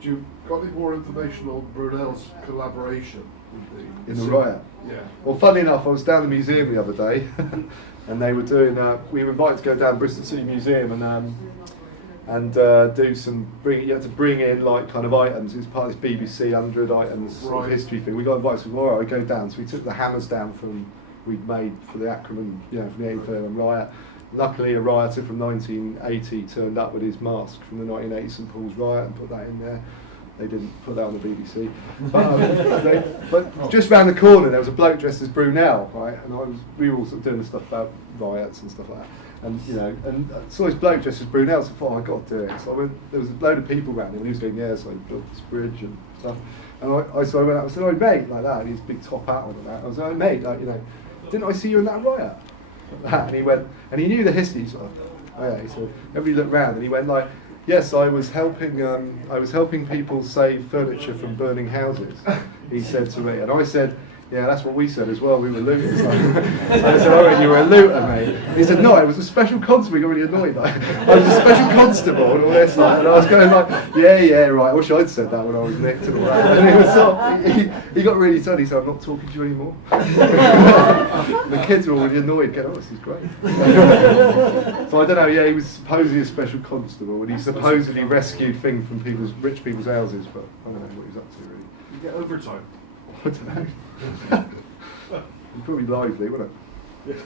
Do you got any more information on Brunel's collaboration with the In the riot. Yeah. Well, funnily enough, I was down the museum the other day, and they were doing. We were invited to go down Bristol City Museum and do some. You had to bring in like kind of items. It was part of this BBC 100 items sort of Right. history thing. We got invited to go. I go down, so we took the hammers down from we'd made for the Ackerman, from the 8th riot. Luckily, a rioter from 1980 turned up with his mask from the 1980 St Paul's riot and put that in there. They didn't put that on the BBC. But just round the corner, there was a bloke dressed as Brunel, right? And we were all sort of doing the stuff about riots and stuff like that. And I saw this bloke dressed as Brunel, so I thought, I got to do it. So I went, there was a load of people around him, and he was going, yeah, so I built this bridge and stuff. And so I went out and said, oh, mate, like that, and his big top hat on and that. I was like, oh, mate, like, didn't I see you in that riot? Like that. And he went, and he knew the history, he sort of, oh yeah, he said, everybody looked round, and he went like, yes, I was helping people save furniture from burning houses, he said to me. And I said, yeah, that's what we said as well, we were looters. So I said, oh, you were a looter, mate. He said, no, I was a special constable. He got really annoyed. Like, I was a special constable and all this. Like, and I was going like, yeah, right. I wish I'd said that when I was nicked and all that. And he was he got really sad. He said, I'm not talking to you anymore. The kids were already annoyed. Going, oh, this is great. So I don't know. Yeah, he was supposedly a special constable, and he supposedly rescued things from rich people's houses. But I don't know what he was up to really. You get overtime. I don't know. It's probably lively, wouldn't it?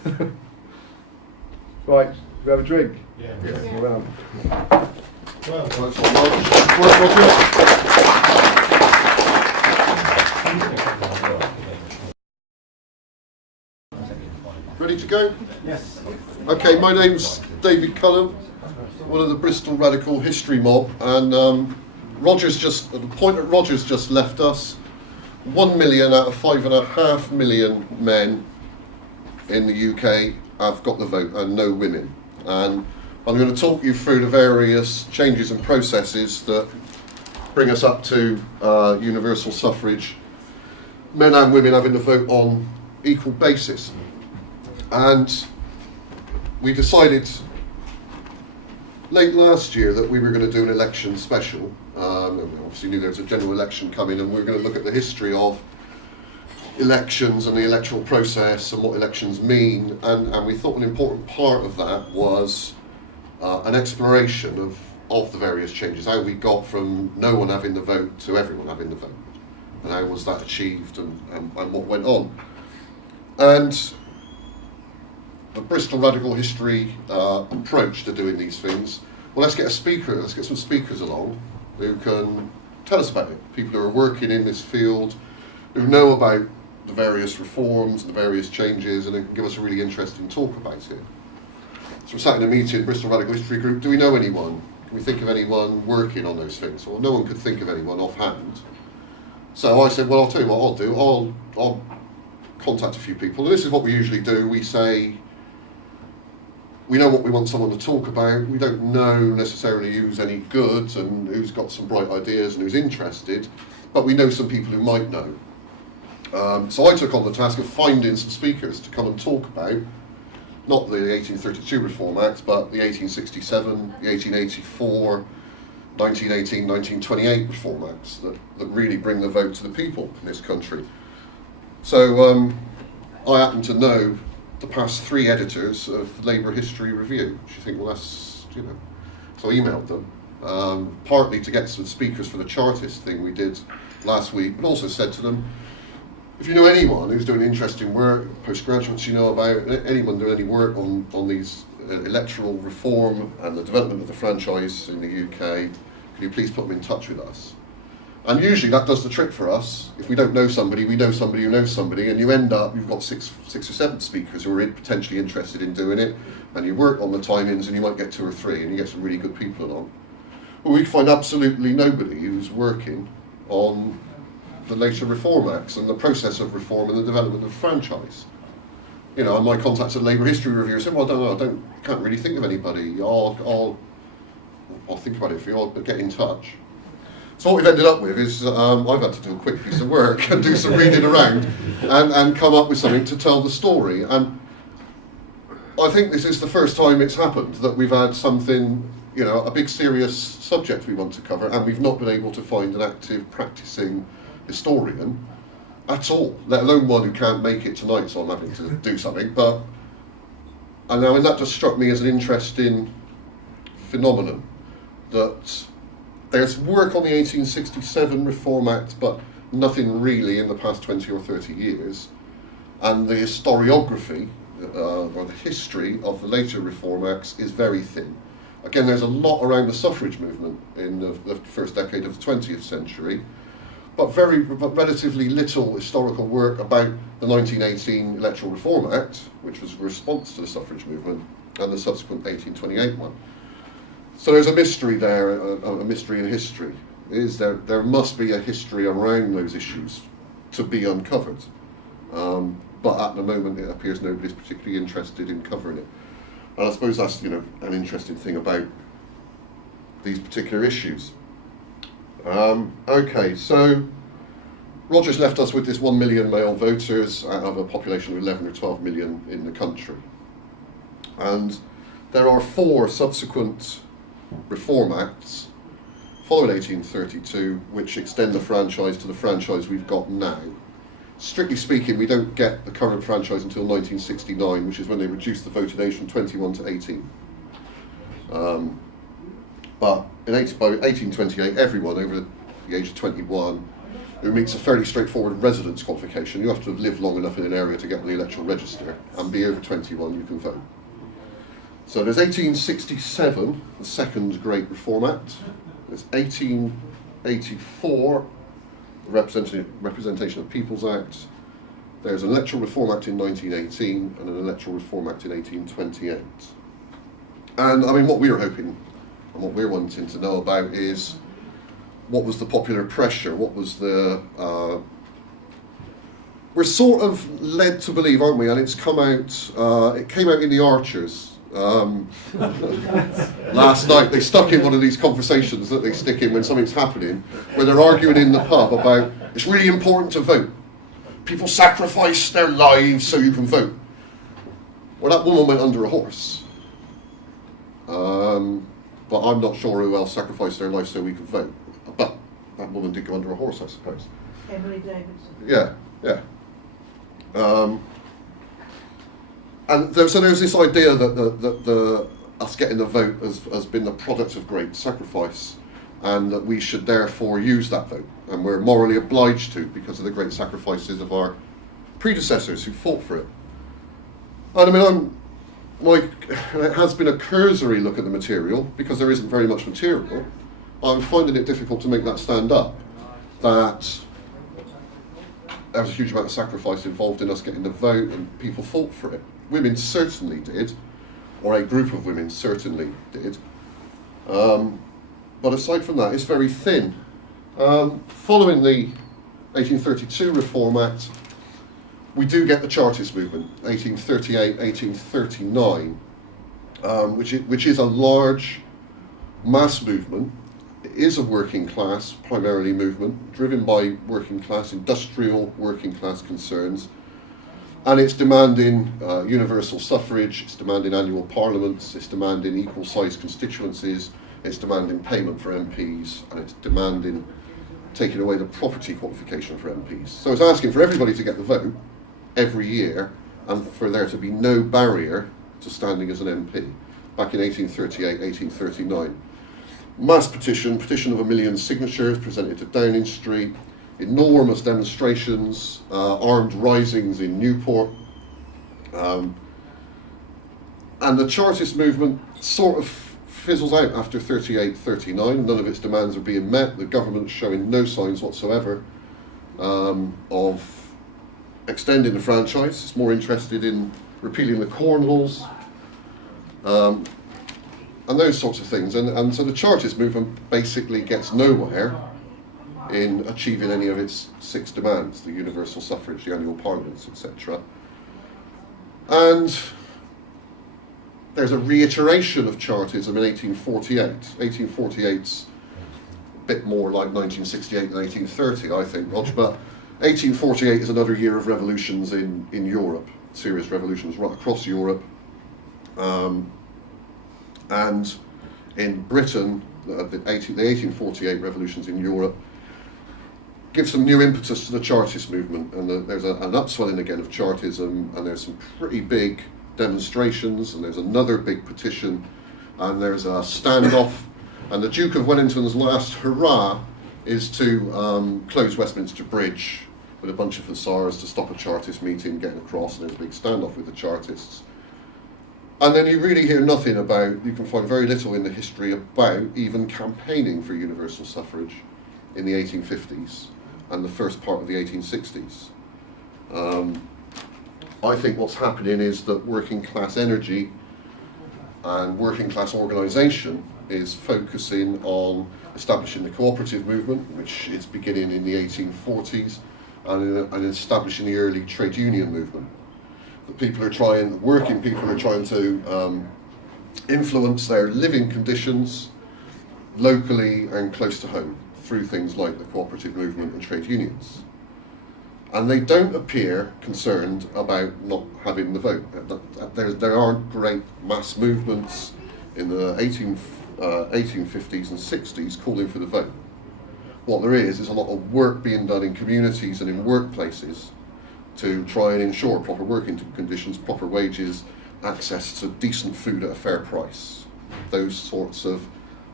Right, we have a drink. Yeah. Well, Well, That's all right. Ready to go? Yes. Okay, my name's David Cullum, one of the Bristol Radical History mob, and Rogers just left us. 1 million out of 5.5 million men in the UK have got the vote, and no women. And I'm going to talk you through the various changes and processes that bring us up to universal suffrage, men and women having the vote on equal basis. And we decided late last year that we were going to do an election special. And we obviously knew there was a general election coming, and we were going to look at the history of elections and the electoral process and what elections mean. And we thought an important part of that was an exploration of the various changes, how we got from no one having the vote to everyone having the vote, and how was that achieved, and what went on. And the Bristol Radical History approach to doing these things, well, let's get some speakers along who can tell us about it. People who are working in this field, who know about the various reforms and the various changes, and who can give us a really interesting talk about it. So we're sat in a meeting, Bristol Radical History Group. Do we know anyone? Can we think of anyone working on those things? Well, no one could think of anyone offhand. So I said, well, I'll tell you what I'll do. I'll contact a few people. And this is what we usually do. We say, we know what we want someone to talk about. We don't know necessarily who's any good and who's got some bright ideas and who's interested, but we know some people who might know. So I took on the task of finding some speakers to come and talk about, not the 1832 Reform Act, but the 1867, the 1884, 1918, 1928 Reform Acts that really bring the vote to the people in this country. So I happen to know the past 3 editors of Labour History Review. Which you think, well, that's, So I emailed them, partly to get some speakers for the Chartist thing we did last week, but also said to them, if you know anyone who's doing interesting work, postgraduates you know about, anyone doing any work on these electoral reform and the development of the franchise in the UK, can you please put them in touch with us? And usually that does the trick for us. If we don't know somebody, we know somebody who knows somebody, and you end up, you've got six or seven speakers who are potentially interested in doing it, and you work on the timings, and you might get 2 or 3, and you get some really good people along. But we find absolutely nobody who's working on the later Reform Acts and the process of reform and the development of franchise. You know, and my contacts at Labour History Review said, well, can't really think of anybody. I'll think about it for you, I'll get in touch. So what we've ended up with is I've had to do a quick piece of work and do some reading around and come up with something to tell the story. And I think this is the first time it's happened that we've had something, you know, a big serious subject we want to cover, and we've not been able to find an active practicing historian at all, let alone one who can't make it tonight, so I'm having to do something. But and that just struck me as an interesting phenomenon, that there's work on the 1867 Reform Act, but nothing really in the past 20 or 30 years. And the historiography, or the history of the later Reform Acts is very thin. Again, there's a lot around the suffrage movement in the first decade of the 20th century, but relatively little historical work about the 1918 Electoral Reform Act, which was a response to the suffrage movement, and the subsequent 1828 one. So there's a mystery there, a mystery in history. There must be a history around those issues to be uncovered. But at the moment it appears nobody's particularly interested in covering it. And I suppose that's, you know, an interesting thing about these particular issues. Okay, so Roger's left us with this 1 million male voters out of a population of 11 or 12 million in the country. And there are 4 subsequent Reform Acts following 1832 which extend the franchise to the franchise we've got now. Strictly speaking, we don't get the current franchise until 1969, which is when they reduced the voting age from 21 to 18. But by 1828, everyone over the age of 21 who meets a fairly straightforward residence qualification, you have to have lived long enough in an area to get on the electoral register, and be over 21, you can vote. So there's 1867, the Second Great Reform Act. There's 1884, the Representation of Peoples Act. There's an Electoral Reform Act in 1918 and an Electoral Reform Act in 1828. And I mean, what we were hoping and what we're wanting to know about is what was the popular pressure, what was the... we're sort of led to believe, aren't we, and it's come out, it came out in the Archers last night. They stuck in one of these conversations that they stick in when something's happening, where they're arguing in the pub about it's really important to vote. People sacrifice their lives so you can vote. Well, that woman went under a horse. But I'm not sure who else sacrificed their life so we could vote. But that woman did go under a horse, I suppose. Emily Davidson. Yeah, yeah. And so there's this idea that us getting the vote has been the product of great sacrifice, and that we should therefore use that vote, and we're morally obliged to because of the great sacrifices of our predecessors who fought for it. And I mean, it has been a cursory look at the material, because there isn't very much material. I'm finding it difficult to make that stand up, that there was a huge amount of sacrifice involved in us getting the vote, and people fought for it. Women certainly did, or a group of women certainly did. But aside from that, it's very thin. Following the 1832 Reform Act, we do get the Chartist movement, 1838, 1839, which is a large mass movement. It is a working class, primarily movement, driven by working class, industrial working class concerns. And it's demanding universal suffrage, it's demanding annual parliaments, it's demanding equal sized constituencies, it's demanding payment for MPs, and it's demanding taking away the property qualification for MPs. So it's asking for everybody to get the vote every year, and for there to be no barrier to standing as an MP, back in 1838, 1839. Mass petition of 1 million signatures presented to Downing Street, enormous demonstrations, armed risings in Newport, and the Chartist movement sort of fizzles out after 38, 39. None of its demands are being met. The government's showing no signs whatsoever of extending the franchise. It's more interested in repealing the Corn Laws, and those sorts of things. And so the Chartist movement basically gets nowhere in achieving any of its 6 demands, the universal suffrage, the annual parliaments, etc. And there's a reiteration of Chartism in 1848. 1848's a bit more like 1968 than 1830, I think, Rog, but 1848 is another year of revolutions in Europe, serious revolutions right across Europe. And in Britain, the 1848 revolutions in Europe give some new impetus to the Chartist movement, and there's an upswelling again of Chartism, and there's some pretty big demonstrations, and there's another big petition, and there's a standoff, and the Duke of Wellington's last hurrah is to close Westminster Bridge with a bunch of hussars to stop a Chartist meeting getting across, and there's a big standoff with the Chartists. And then you really hear nothing about, you can find very little in the history about even campaigning for universal suffrage in the 1850s and the first part of the 1860s. I think what's happening is that working class energy and working class organisation is focusing on establishing the cooperative movement, which is beginning in the 1840s, and establishing the early trade union movement. Working people are trying to influence their living conditions locally and close to home through things like the cooperative movement and trade unions. And they don't appear concerned about not having the vote. There aren't great mass movements in the 1850s and 60s calling for the vote. What there is a lot of work being done in communities and in workplaces to try and ensure proper working conditions, proper wages, access to decent food at a fair price. Those sorts of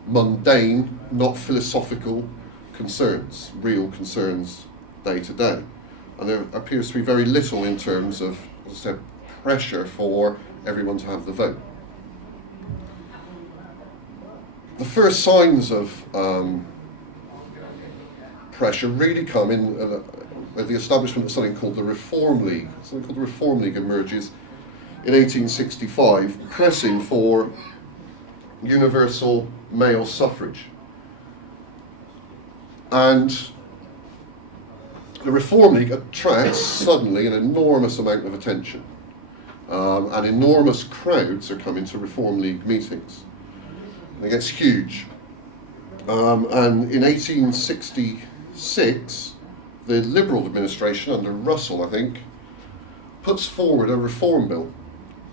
mundane, not philosophical concerns, real concerns day to day. And there appears to be very little in terms of, as I said, pressure for everyone to have the vote. The first signs of pressure really come in the establishment of something called the Reform League. Something called the Reform League emerges in 1865, pressing for universal male suffrage. And the Reform League attracts suddenly an enormous amount of attention. And enormous crowds are coming to Reform League meetings. And it gets huge. And in 1866, the Liberal administration, under Russell, I think, puts forward a reform bill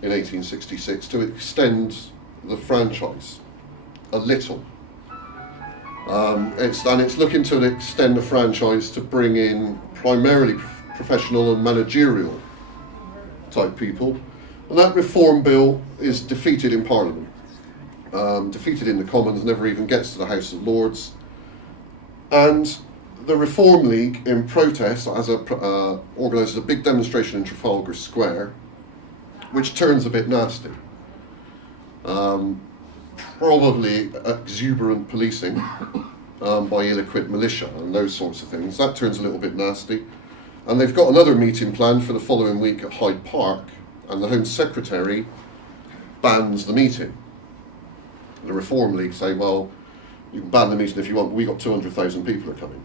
in 1866 to extend the franchise a little. It's looking to extend the franchise to bring in primarily professional and managerial type people. And that reform bill is defeated in Parliament. Defeated in the Commons, never even gets to the House of Lords. And the Reform League, in protest, organises a big demonstration in Trafalgar Square, which turns a bit nasty. Probably exuberant policing by ill-equipped militia and those sorts of things. That turns a little bit nasty. And they've got another meeting planned for the following week at Hyde Park, and the Home Secretary bans the meeting. The Reform League say, well, you can ban the meeting if you want, but we've got 200,000 people are coming.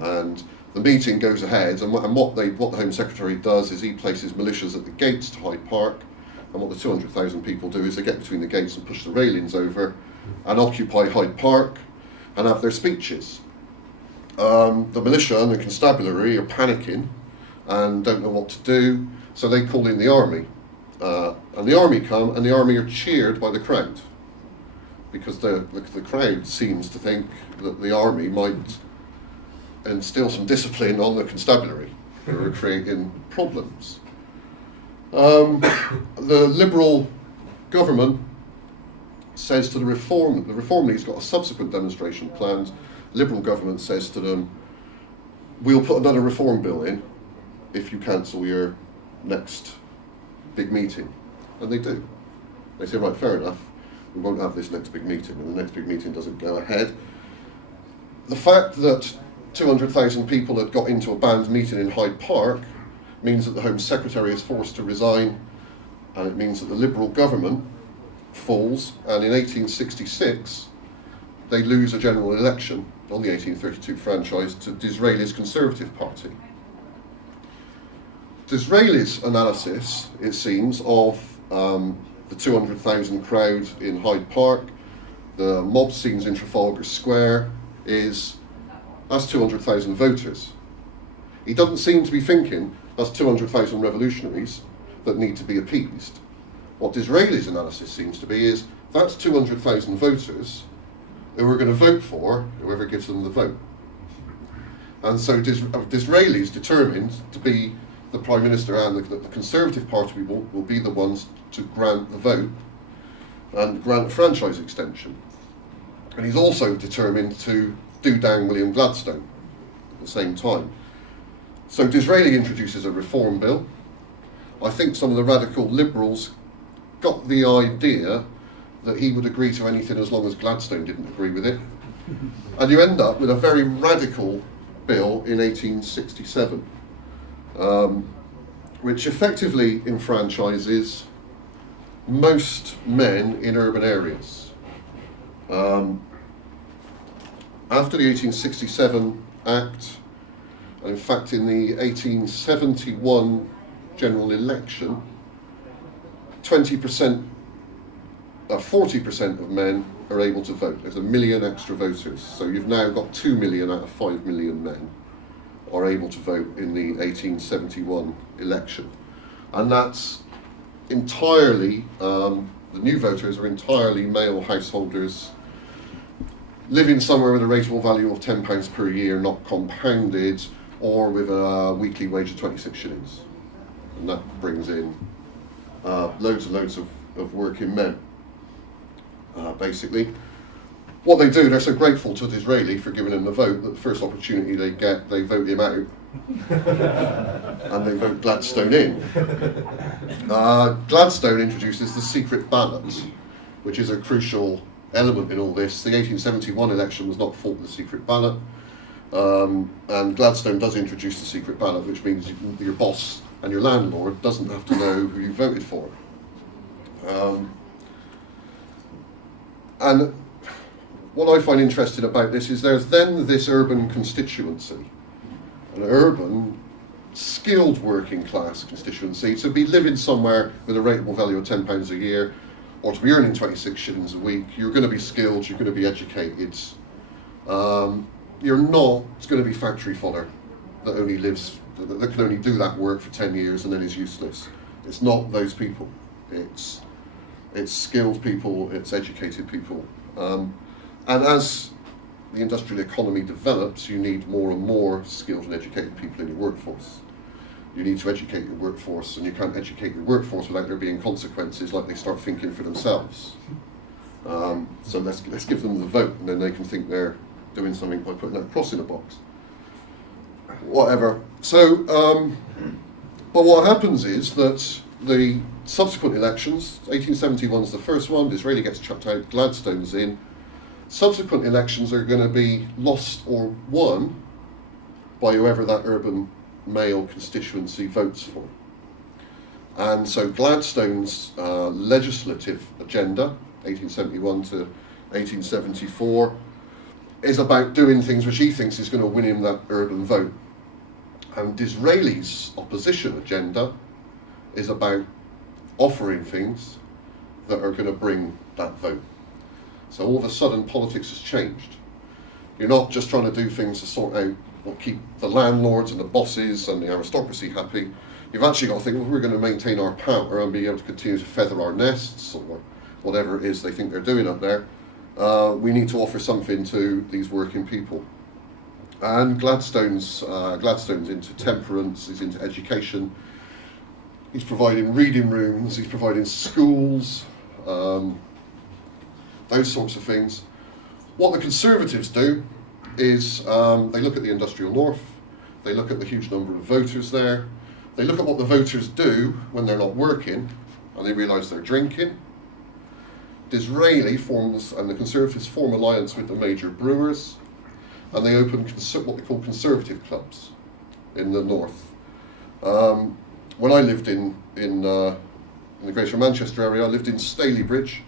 And the meeting goes ahead, and what the Home Secretary does is he places militias at the gates to Hyde Park, and what the 200,000 people do is they get between the gates and push the railings over and occupy Hyde Park and have their speeches. The militia and the constabulary are panicking and don't know what to do, so they call in the army. And the army come, and the army are cheered by the crowd, because the crowd seems to think that the army might instill some discipline on the constabulary, who are creating problems. The Liberal government says to the Reform League's got a subsequent demonstration planned. Liberal government says to them, we'll put another reform bill in if you cancel your next big meeting. And they do. They say, right, fair enough, we won't have this next big meeting, and the next big meeting doesn't go ahead. The fact that 200,000 people had got into a banned meeting in Hyde Park means that the Home Secretary is forced to resign, and it means that the Liberal government falls, and in 1866 they lose a general election on the 1832 franchise to Disraeli's Conservative Party. Disraeli's analysis, it seems, of the 200,000 crowd in Hyde Park, the mob scenes in Trafalgar Square, is that's 200,000 voters. He doesn't seem to be thinking that's 200,000 revolutionaries that need to be appeased. What Disraeli's analysis seems to be is that's 200,000 voters who are going to vote for whoever gives them the vote. And so Disraeli's determined to be the Prime Minister, and the Conservative Party will be the ones to grant the vote and grant the franchise extension. And he's also determined to do down William Gladstone at the same time. So Disraeli introduces a reform bill. I think some of the radical liberals got the idea that he would agree to anything as long as Gladstone didn't agree with it. And you end up with a very radical bill in 1867, which effectively enfranchises most men in urban areas. After the 1867 Act, and in fact in the 1871 general election, 40% of men are able to vote. There's 1 million extra voters. So you've now got 2 million out of 5 million men are able to vote in the 1871 election. And that's entirely, the new voters are entirely male householders living somewhere with a rateable value of £10 per year, not compounded, or with a weekly wage of 26 shillings. And that brings in loads and loads of working men. Basically, what they do, they're so grateful to Disraeli for giving them the vote that the first opportunity they get, they vote him out and they vote Gladstone in. Gladstone introduces the secret ballot, which is a crucial element in all this. The 1871 election was not fought with a secret ballot, and Gladstone does introduce the secret ballot, which means your boss and your landlord doesn't have to know who you voted for. And what I find interesting about this is there's then this urban constituency, an urban, skilled working class constituency, to be living somewhere with a rateable value of £10 a year, or to be earning 26 shillings a week. You're going to be skilled, you're going to be educated. You're not going to be factory fodder that only lives, that can only do that work for 10 years and then is useless. It's not those people. It's skilled people, it's educated people. And as the industrial economy develops, you need more and more skilled and educated people in your workforce. You need to educate your workforce, and you can't educate your workforce without there being consequences, like they start thinking for themselves. So let's give them the vote, and then they can think they're doing something by putting that cross in a box. Whatever. So, but what happens is that the subsequent elections, 1871 is the first one, Disraeli gets chucked out, Gladstone's in. Subsequent elections are going to be lost or won by whoever that urban male constituency votes for. And so Gladstone's legislative agenda, 1871 to 1874, is about doing things which he thinks is going to win him that urban vote. And Disraeli's opposition agenda is about offering things that are going to bring that vote. So all of a sudden politics has changed. You're not just trying to do things to sort out or keep the landlords and the bosses and the aristocracy happy. You've actually got to think, well, we're going to maintain our power and be able to continue to feather our nests, or whatever it is they think they're doing up there. We need to offer something to these working people. And Gladstone's into temperance, he's into education. He's providing reading rooms, he's providing schools, those sorts of things. What the Conservatives do is they look at the industrial north, they look at the huge number of voters there, they look at what the voters do when they're not working, and they realise they're drinking. Disraeli forms, and the Conservatives form alliance with the major brewers, and they open what they call conservative clubs in the north. When I lived in the Greater Manchester area, I lived in Stalybridge.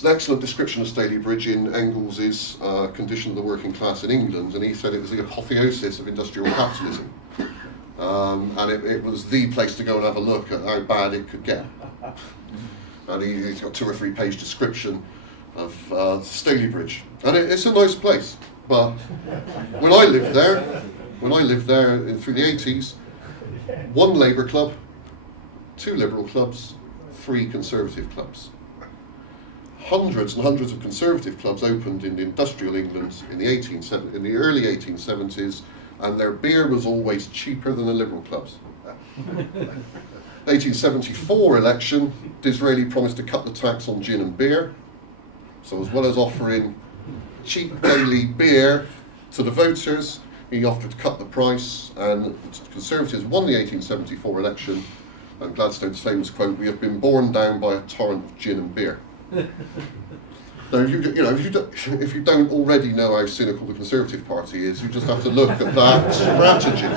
It's an excellent description of Stalybridge in Engels's Condition of the Working Class in England, and he said it was the apotheosis of industrial capitalism. And it was the place to go and have a look at how bad it could get. And he's got a 2 or 3 page description of Stalybridge. And it's a nice place, but when I lived there through the 80s, 1 Labour club, 2 Liberal clubs, 3 Conservative clubs. Hundreds and hundreds of Conservative clubs opened in industrial England in the early 1870s, and their beer was always cheaper than the Liberal clubs. 1874 election, Disraeli promised to cut the tax on gin and beer. So as well as offering cheap daily beer to the voters, he offered to cut the price, and the Conservatives won the 1874 election. And Gladstone's famous quote, "We have been borne down by a torrent of gin and beer." Now, if you don't already know how cynical the Conservative Party is, you just have to look at that strategy.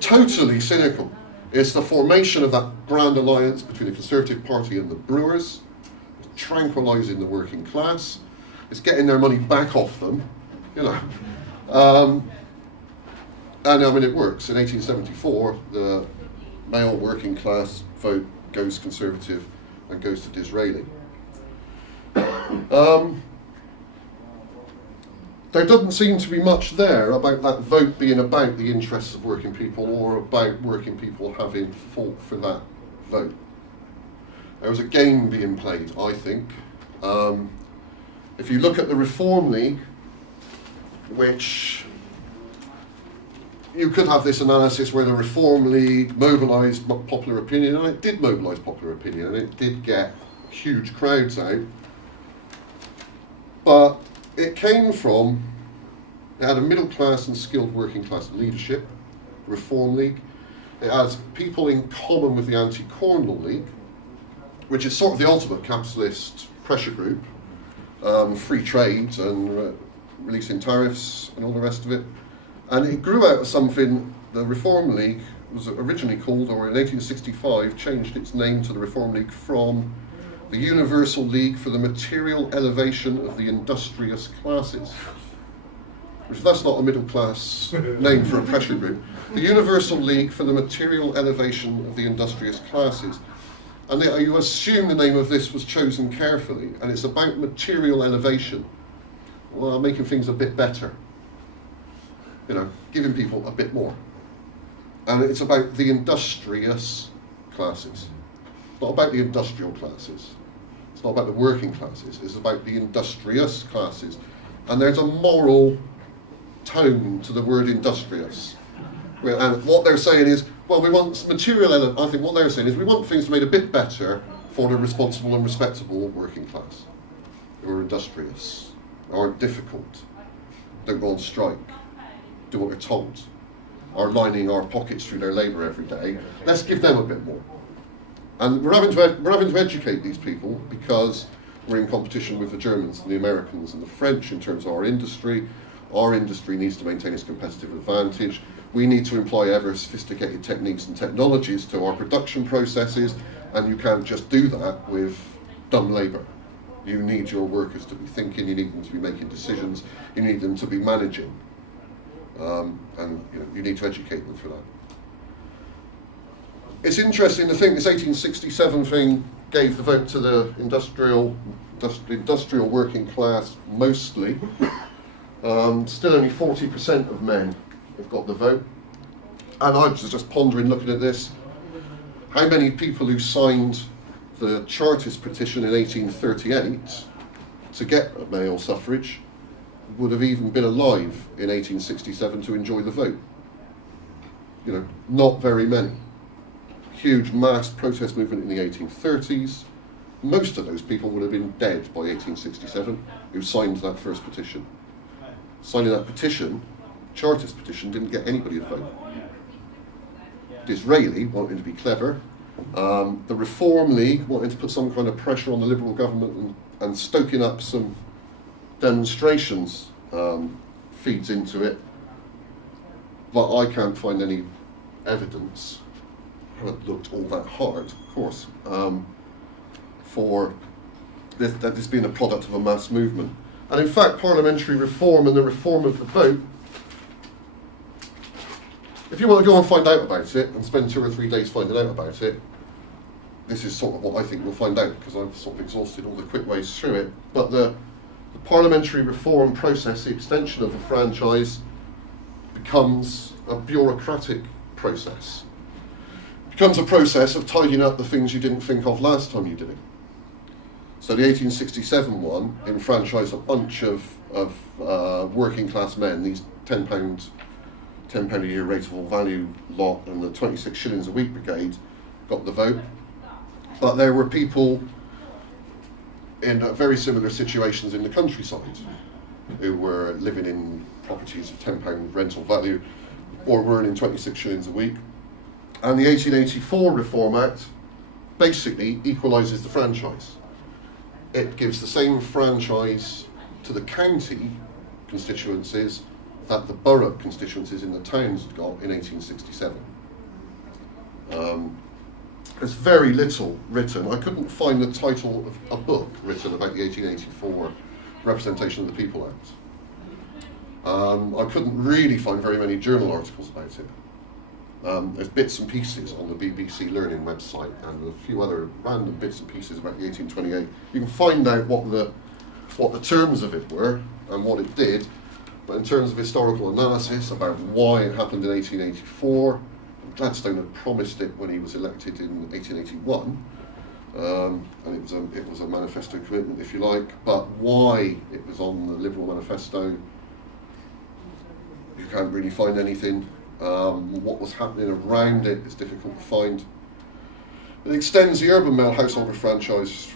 Totally cynical. It's the formation of that grand alliance between the Conservative Party and the brewers, tranquilising the working class. It's getting their money back off them, And I mean, it works. In 1874, the male working class vote goes Conservative and goes to Disraeli. There doesn't seem to be much there about that vote being about the interests of working people or about working people having fought for that vote. There was a game being played, I think. If you look at the Reform League, which you could have this analysis where the Reform League mobilised popular opinion, and it did mobilise popular opinion, and it did get huge crowds out. But it came from, it had a middle class and skilled working class leadership, Reform League. It has people in common with the Anti-Cornwall League, which is sort of the ultimate capitalist pressure group, free trade and releasing tariffs and all the rest of it. And it grew out of something the Reform League was originally called, or in 1865 changed its name to the Reform League from the Universal League for the Material Elevation of the Industrious Classes. Which, that's not a middle class name for a pressure group. The Universal League for the Material Elevation of the Industrious Classes. And you assume the name of this was chosen carefully, and it's about material elevation. Well, making things a bit better. Giving people a bit more. And it's about the industrious classes. It's not about the industrial classes. It's not about the working classes. It's about the industrious classes. And there's a moral tone to the word industrious. And what they're saying is, well, we want material, I think what they're saying is we want things made a bit better for the responsible and respectable working class, who are industrious, aren't difficult, don't go on strike, do what they're told, are lining our pockets through their labour every day. Let's give them a bit more. And we're having to educate these people because we're in competition with the Germans and the Americans and the French in terms of our industry. Our industry needs to maintain its competitive advantage. We need to employ ever sophisticated techniques and technologies to our production processes, and you can't just do that with dumb labour. You need your workers to be thinking, you need them to be making decisions, you need them to be managing. And you need to educate them for that. It's interesting to think this 1867 thing gave the vote to the industrial working class mostly. Still only 40% of men have got the vote. And I was just pondering, looking at this, how many people who signed the Chartist petition in 1838 to get male suffrage would have even been alive in 1867 to enjoy the vote. Not very many. Huge mass protest movement in the 1830s. Most of those people would have been dead by 1867 who signed that first petition. Signing that petition, Chartist petition, didn't get anybody to vote. Disraeli wanted to be clever. The Reform League wanted to put some kind of pressure on the Liberal government and stoking up some demonstrations feeds into it, but I can't find any evidence. I haven't looked all that hard, of course, for this being a product of a mass movement. And in fact, parliamentary reform and the reform of the vote, if you want to go and find out about it and spend 2 or 3 days finding out about it, this is sort of what I think we'll find out, because I've sort of exhausted all the quick ways through it. But the parliamentary reform process, the extension of the franchise, becomes a bureaucratic process. It becomes a process of tidying up the things you didn't think of last time you did it. So the 1867 one enfranchised a bunch of working class men, these £10 a year rateable value lot and the 26 shillings a week brigade got the vote. But there were people in very similar situations in the countryside who were living in properties of £10 rental value or were earning 26 shillings a week. And the 1884 Reform Act basically equalises the franchise. It gives the same franchise to the county constituencies that the borough constituencies in the towns got in 1867. There's very little written. I couldn't find the title of a book written about the 1884 Representation of the People Act. I couldn't really find very many journal articles about it. There's bits and pieces on the BBC Learning website and a few other random bits and pieces about the 1828. You can find out what the terms of it were and what it did, but in terms of historical analysis about why it happened in 1884, Gladstone had promised it when he was elected in 1881, and it was a manifesto commitment, if you like, but why it was on the Liberal manifesto, you can't really find anything. What was happening around it is difficult to find. It extends the urban male householder franchise.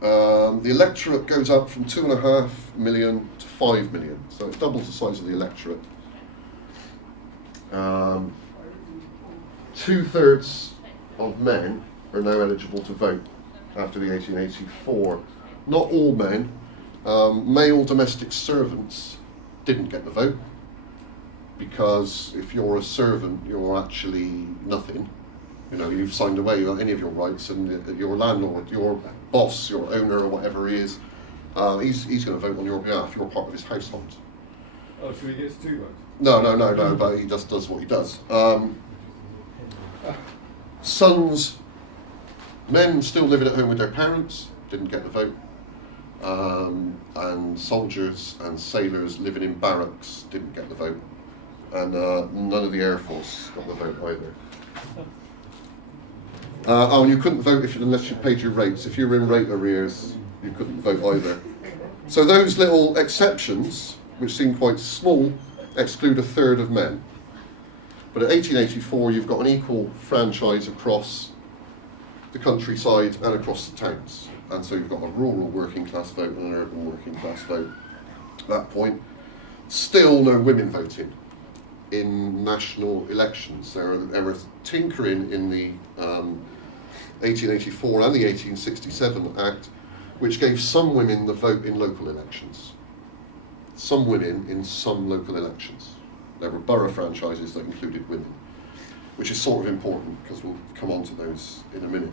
The electorate goes up from 2.5 million to 5 million, so it doubles the size of the electorate. 2/3 of men are now eligible to vote after the 1884. Not all men. Male domestic servants didn't get the vote, because if you're a servant, you're actually nothing. You know, you've signed away any of your rights, and your landlord, your boss, your owner, or whatever he is, he's going to vote on your behalf. You're part of his household. Oh, so he gets 2 votes? No, but he just does what he does. Sons, men still living at home with their parents, didn't get the vote. And soldiers and sailors living in barracks didn't get the vote. And none of the Air Force got the vote either. And you couldn't vote unless you paid your rates. If you were in rate arrears, you couldn't vote either. So those little exceptions, which seem quite small, exclude 1/3 of men. But at 1884, you've got an equal franchise across the countryside and across the towns. And so you've got a rural working class vote and an urban working class vote at that point. Still no women voting in national elections. There were tinkering in the 1884 and the 1867 Act, which gave some women the vote in local elections. Some women in some local elections. There were borough franchises that included women, which is sort of important because we'll come on to those in a minute.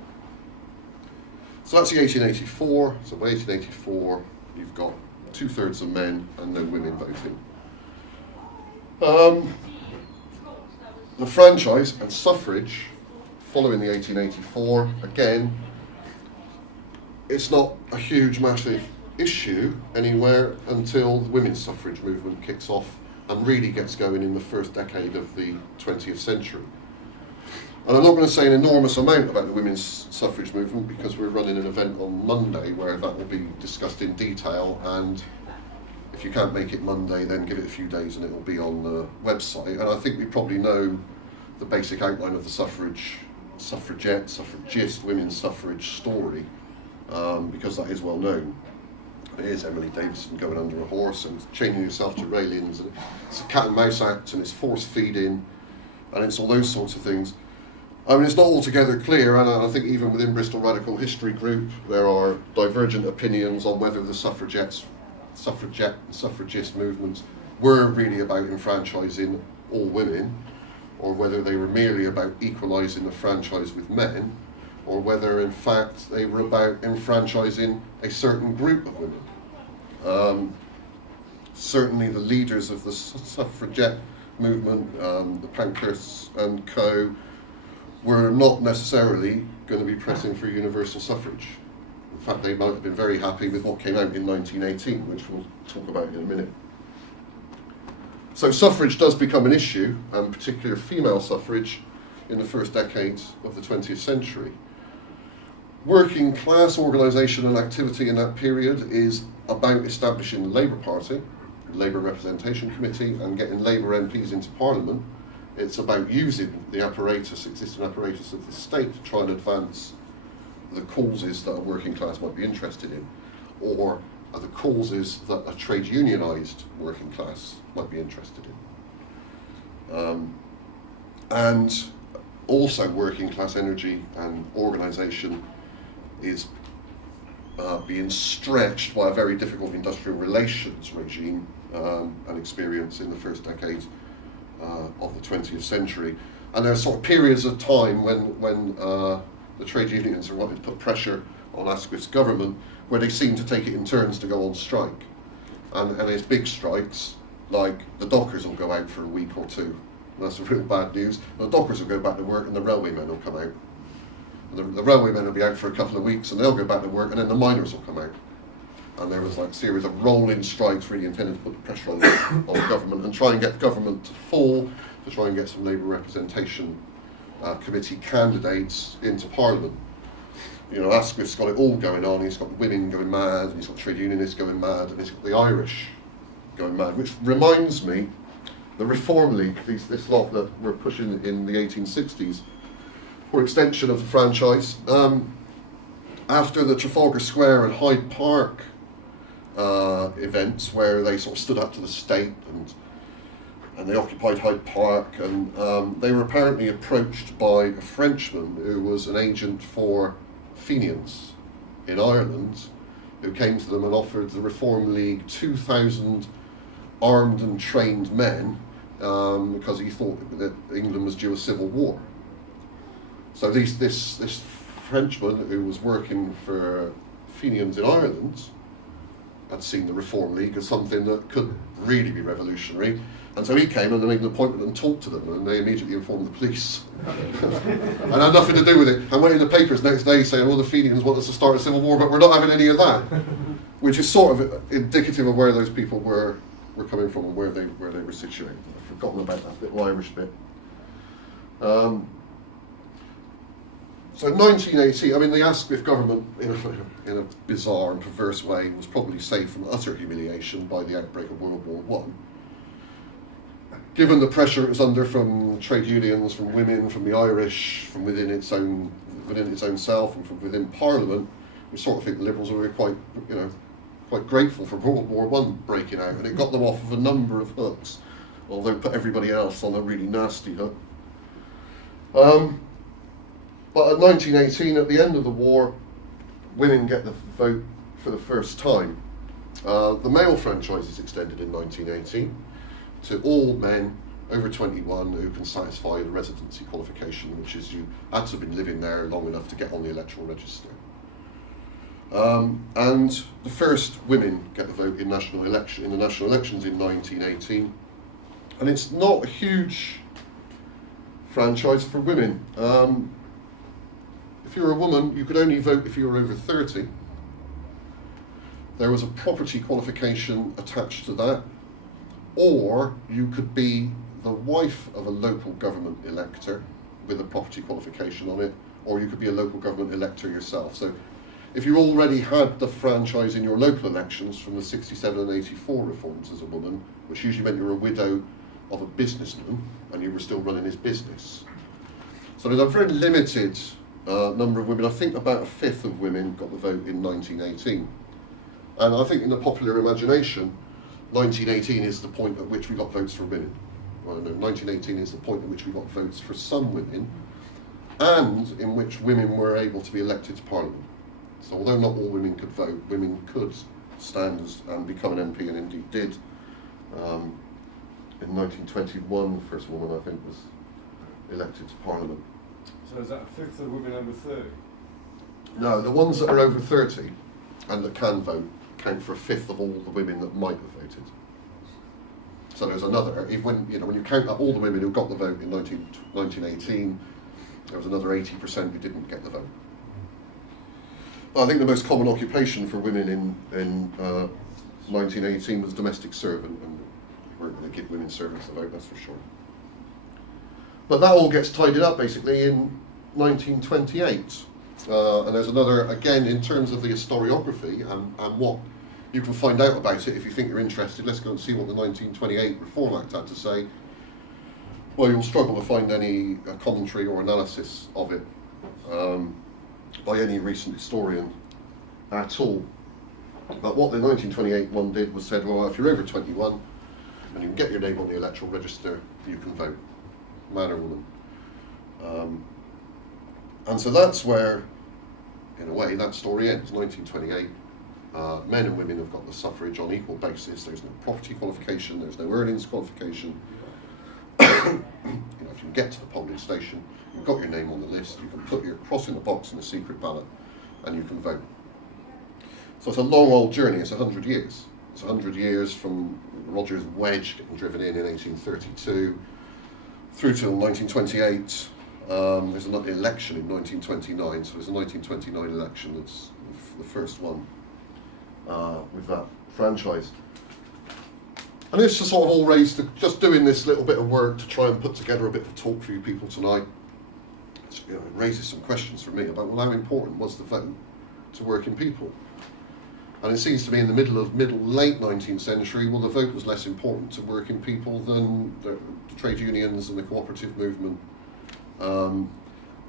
So that's the 1884. So by 1884, you've got 2/3 of men and no women voting. The franchise and suffrage, following the 1884, again, it's not a huge, massive issue anywhere until the women's suffrage movement kicks off and really gets going in the first decade of the 20th century. And I'm not going to say an enormous amount about the women's suffrage movement because we're running an event on Monday where that will be discussed in detail, and if you can't make it Monday, then give it a few days and it will be on the website. And I think we probably know the basic outline of the suffragist, women's suffrage story, because that is well known. It is Emily Davison going under a horse and chaining yourself to railings, and it's a cat and mouse act, and it's force feeding, and it's all those sorts of things. I mean, it's not altogether clear, and I think even within Bristol Radical History Group, there are divergent opinions on whether the suffragette and suffragist movements were really about enfranchising all women, or whether they were merely about equalising the franchise with men, or whether in fact they were about enfranchising a certain group of women. Certainly the leaders of the suffragette movement, the Pankhursts and co, were not necessarily going to be pressing for universal suffrage. In fact, they might have been very happy with what came out in 1918, which we'll talk about in a minute. So suffrage does become an issue, and particularly female suffrage, in the first decades of the 20th century. Working class organisation and activity in that period is about establishing the Labour Party, the Labour Representation Committee, and getting Labour MPs into Parliament. It's about using the apparatus, existing apparatus of the state, to try and advance the causes that a working class might be interested in, or the causes that a trade unionised working class might be interested in. And also working class energy and organisation is being stretched by a very difficult industrial relations regime and experience in the first decade of the 20th century. And there are sort of periods of time when the trade unions are wanting to put pressure on Asquith's government, where they seem to take it in turns to go on strike. And there's big strikes, like the dockers will go out for a week or two. And that's real bad news. The dockers will go back to work and the railwaymen will come out. And the railwaymen will be out for a couple of weeks and they'll go back to work, and then the miners will come out. And there was like a series of rolling strikes really intended to put pressure on the government and try and get government to fall, to try and get some Labour representation committee candidates into Parliament. You know, Asquith's got it all going on. He's got women going mad, and he's got trade unionists going mad, and he's got the Irish going mad, which reminds me, the Reform League, this lot that we're pushing in the 1860s, for extension of the franchise. After the Trafalgar Square and Hyde Park events, where they sort of stood up to the state and they occupied Hyde Park, and they were apparently approached by a Frenchman who was an agent for Fenians in Ireland, who came to them and offered the Reform League 2,000 armed and trained men because he thought that England was due a civil war. So this Frenchman who was working for Fenians in Ireland had seen the Reform League as something that could really be revolutionary, and so he came and they made an appointment and talked to them, and they immediately informed the police and had nothing to do with it, and went in the papers next day saying, well, the Fenians want us to start a civil war, but we're not having any of that, which is sort of indicative of where those people were coming from and where they were situated. I've forgotten about that little Irish bit. So in 1918, I mean, the Asquith government, in a bizarre and perverse way, was probably saved from utter humiliation by the outbreak of World War I. Given the pressure it was under from trade unions, from women, from the Irish, from within its own self, and from within Parliament, we sort of think the Liberals were quite grateful for World War I breaking out, and it got them off of a number of hooks, although it put everybody else on a really nasty hook. But at 1918, at the end of the war, women get the vote for the first time. The male franchise is extended in 1918 to all men over 21 who can satisfy the residency qualification, which is you had to have been living there long enough to get on the electoral register. And the first women get the vote in the national elections in 1918. And it's not a huge franchise for women. If you were a woman, you could only vote if you were over 30. There was a property qualification attached to that, or you could be the wife of a local government elector with a property qualification on it, or you could be a local government elector yourself. So if you already had the franchise in your local elections from the 67 and 84 reforms as a woman, which usually meant you were a widow of a businessman and you were still running his business. So there's a very limited number of women. I think about a fifth of women got the vote in 1918. And I think in the popular imagination, 1918 is the point at which we got votes for women. Well, no, 1918 is the point at which we got votes for some women, and in which women were able to be elected to Parliament. So although not all women could vote, women could stand and become an MP, and indeed did. In 1921, the first woman, I think, was elected to Parliament. So is that a fifth of women over 30? No, the ones that are over 30 and that can vote count for a fifth of all the women that might have voted. So there's another, when you count up all the women who got the vote in 1918, there was another 80% who didn't get the vote. I think the most common occupation for women in 1918 was domestic servant, and we weren't going to give women servants the vote, that's for sure. But that all gets tidied up basically in 1928. And there's another, again, in terms of the historiography and what you can find out about it if you think you're interested. Let's go and see what the 1928 Reform Act had to say. Well, you'll struggle to find any commentary or analysis of it by any recent historian at all. But what the 1928 one did was said, well, if you're over 21 and you can get your name on the electoral register, you can vote, man or woman. And so that's where, in a way, that story ends. 1928, men and women have got the suffrage on equal basis. There's no property qualification, there's no earnings qualification. If you can get to the polling station, you've got your name on the list, you can put your cross in the box in a secret ballot, and you can vote. So it's a long old journey, it's 100 years. It's 100 years from Roger's wedge getting driven in 1832 through till 1928. There's another election in 1929, so there's a 1929 election that's the first one with that franchise. And this just sort of all raised to just doing this little bit of work to try and put together a bit of a talk for you people tonight. It raises some questions for me about, well, how important was the vote to working people? And it seems to me in the late 19th century, well, the vote was less important to working people than the trade unions and the cooperative movement.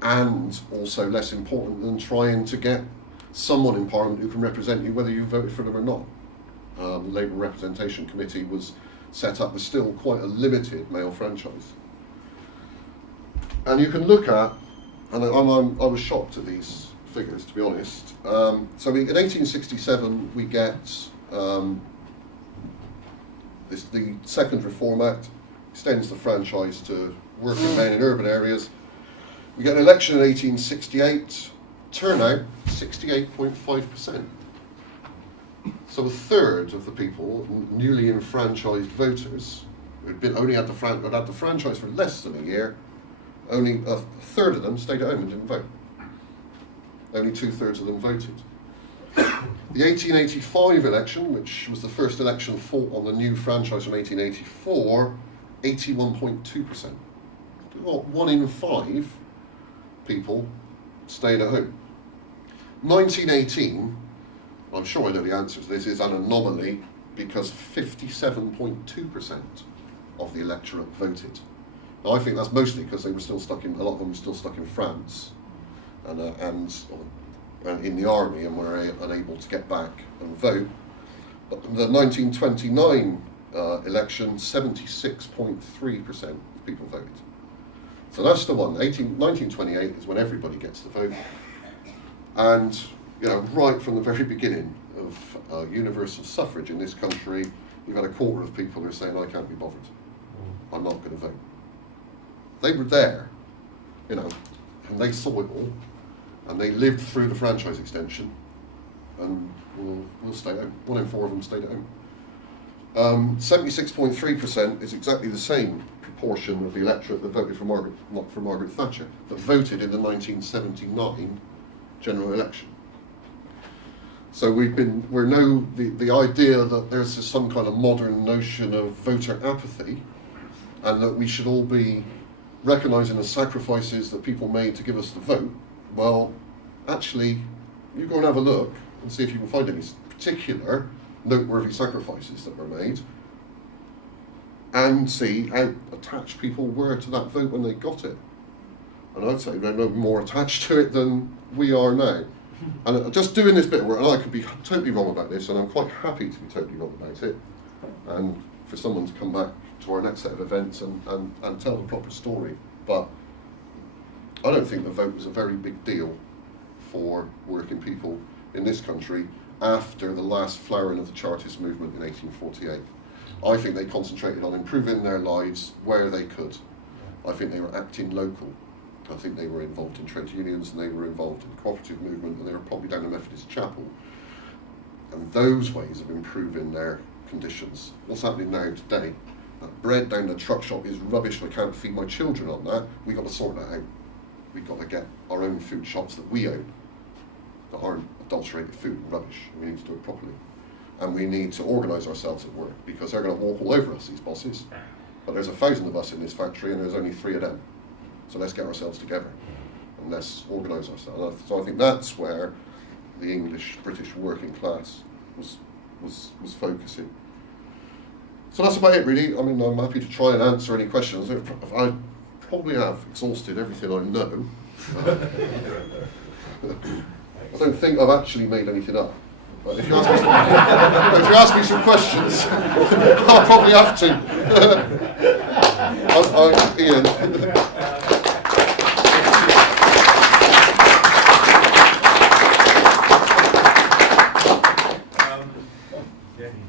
And also less important than trying to get someone in Parliament who can represent you whether you voted for them or not. The Labour Representation Committee was set up with still quite a limited male franchise. And you can look at, and I was shocked at these figures, to be honest. So in 1867 we get the Second Reform Act, extends the franchise to working men in urban areas. We get an election in 1868, turnout 68.5%. So a third of the people, newly enfranchised voters, who'd had the franchise for less than a year, only a third of them stayed at home and didn't vote. Only 2/3 of them voted. The 1885 election, which was the first election fought on the new franchise from 1884, 81.2%. 1 in 5 people stayed at home. 1918, I'm sure I know the answer to this, is an anomaly because 57.2% of the electorate voted. Now, I think that's mostly because they were still stuck in, a lot of them were still stuck in France and in the army and were unable to get back and vote. But the 1929 election, 76.3% of people voted. So that's the one. 1928 is when everybody gets the vote. And right from the very beginning of universal suffrage in this country, you've had a quarter of people who are saying, I can't be bothered. I'm not going to vote. They were there, and they saw it all, and they lived through the franchise extension, and we'll stay at home. 1 in 4 of them stayed at home. 76.3% is exactly the same proportion of the electorate that voted for Margaret Thatcher, that voted in the 1979 general election. So the idea that there's some kind of modern notion of voter apathy, and that we should all be recognising the sacrifices that people made to give us the vote. Well, actually, you go and have a look and see if you can find any particular noteworthy sacrifices that were made, and see how attached people were to that vote when they got it. And I'd say they're no more attached to it than we are now. And just doing this bit of work, and I could be totally wrong about this, and I'm quite happy to be totally wrong about it, and for someone to come back to our next set of events and tell the proper story. But I don't think the vote was a very big deal for working people in this country after the last flowering of the Chartist movement in 1848. I think they concentrated on improving their lives where they could. I think they were acting local. I think they were involved in trade unions, and they were involved in the cooperative movement, and they were probably down the Methodist chapel. And those ways of improving their conditions. What's happening now today? That bread down the truck shop is rubbish, and I can't feed my children on that. We've got to sort that out. We've got to get our own food shops that we own, that aren't adulterated food and rubbish. We need to do it properly. And we need to organise ourselves at work, because they're going to walk all over us, these bosses. But there's 1,000 of us in this factory, and there's only 3 of them. So let's get ourselves together, and let's organise ourselves. So I think that's where the English, British working class was focusing. So that's about it, really. I mean, I'm happy to try and answer any questions. I probably have exhausted everything I know. I don't think I've actually made anything up. But if you ask me some questions, I'll probably have to. Ian.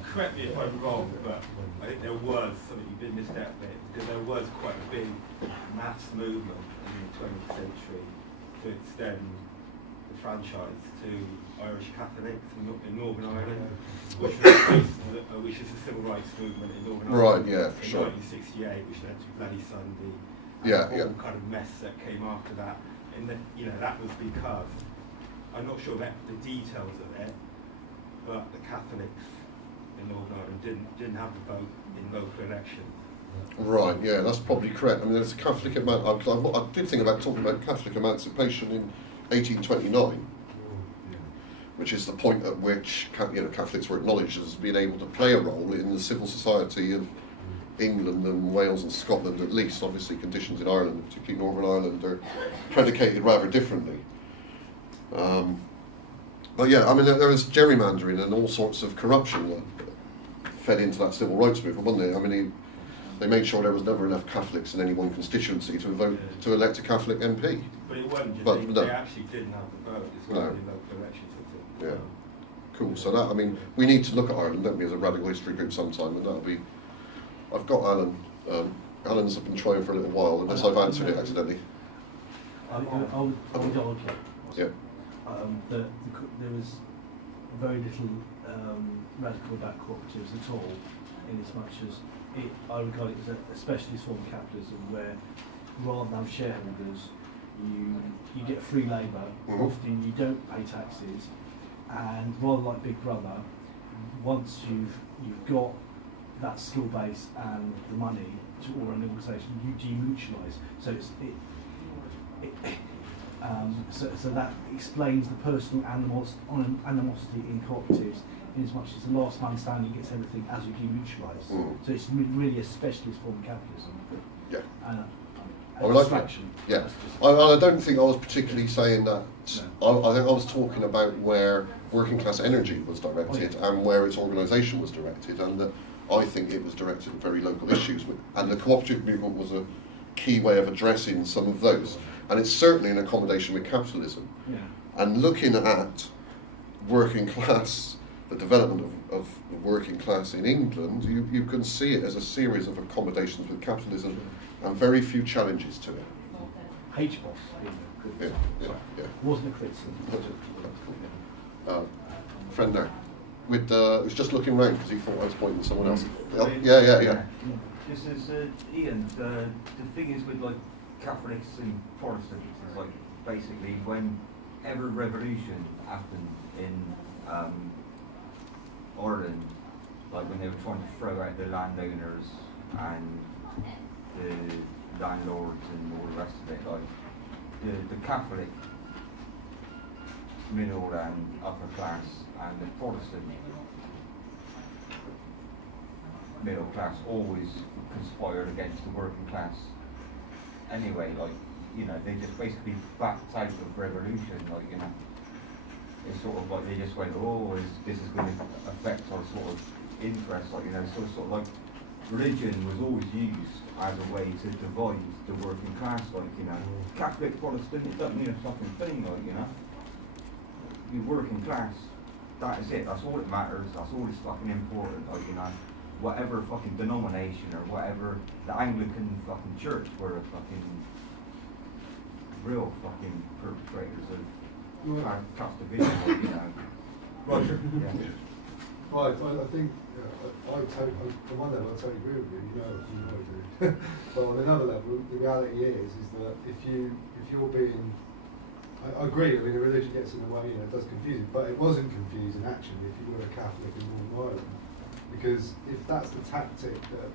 Correct me if I'm wrong, but I think there was something you've been missed out a bit, because there was quite a big mass movement in the 20th century to extend the franchise to Irish Catholics in Northern Ireland, which is the civil rights movement in Northern Ireland. Right, yeah, for in sure. 1968, which led to Bloody Sunday, and Yeah, all kind of mess that came after that. And that, that was because, I'm not sure about the details of it, but the Catholics in Northern Ireland didn't have the vote in local elections. Right, yeah, that's probably correct. I mean, there's a Catholic I did think about talking about Catholic emancipation in 1829, which is the point at which Catholics were acknowledged as being able to play a role in the civil society of England and Wales and Scotland, at least. Obviously, conditions in Ireland, particularly Northern Ireland, are predicated rather differently. But yeah, I mean, there was gerrymandering and all sorts of corruption that fed into that civil rights movement, wasn't it? I mean, they made sure there was never enough Catholics in any one constituency to vote to elect a Catholic MP. But it wasn't just, But they actually didn't have the vote as well in local elections. Yeah. Cool. So that, I mean, we need to look at Ireland, don't we, as a radical history group sometime, and that'll be. I've got Alan. Alan's been trying for a little while, unless I've answered it accidentally. I would argue. Yeah. There was very little radical about cooperatives at all, in as much as I regard it as a specialist form of capitalism, where rather than have shareholders, you get free labour. Often you don't pay taxes, and rather like Big Brother, once you've got that skill base and the money to run an organisation, you demutualise. So that explains the personal animosity in cooperatives, in as much as the last man standing gets everything as you demutualise. So it's really a specialist form of capitalism. Yeah. I don't think I was particularly saying that. No. I think I was talking about where working class energy was directed and where its organisation was directed, and that I think it was directed at very local issues, and the cooperative movement was a key way of addressing some of those. And it's certainly an accommodation with capitalism. Yeah. And looking at working class, the development of the working class in England, you can see it as a series of accommodations with capitalism and very few challenges to it. H-boss. Yeah. Wasn't a criticism. Friend there. He was just looking round because he thought I was pointing at someone else. Yeah. This is Ian. The thing is with like Catholics and Protestants is like basically when every revolution happened in Ireland, like when they were trying to throw out the landowners and the landlords and all the rest of it, like the Catholic middle and upper class and the Protestant middle class always conspired against the working class. Anyway, they just basically backed out of revolution, it's sort of like they just went, this is going to affect our sort of interest, sort of like religion was always used as a way to divide the working class, Catholic, Protestant, it doesn't mean a fucking thing, the working class, that is it, that's all that matters, that's all that's fucking important, whatever fucking denomination or whatever, the Anglican fucking church were a fucking real fucking perpetrators of class division, you know. Roger. Yeah. Right, I think, on one level I totally agree with you, you know I do. But on another level, the reality is that if you're being, I agree, I mean, the religion gets in the way, it does confuse it, but it wasn't confusing actually if you were a Catholic in Northern Ireland. Because if that's the tactic that,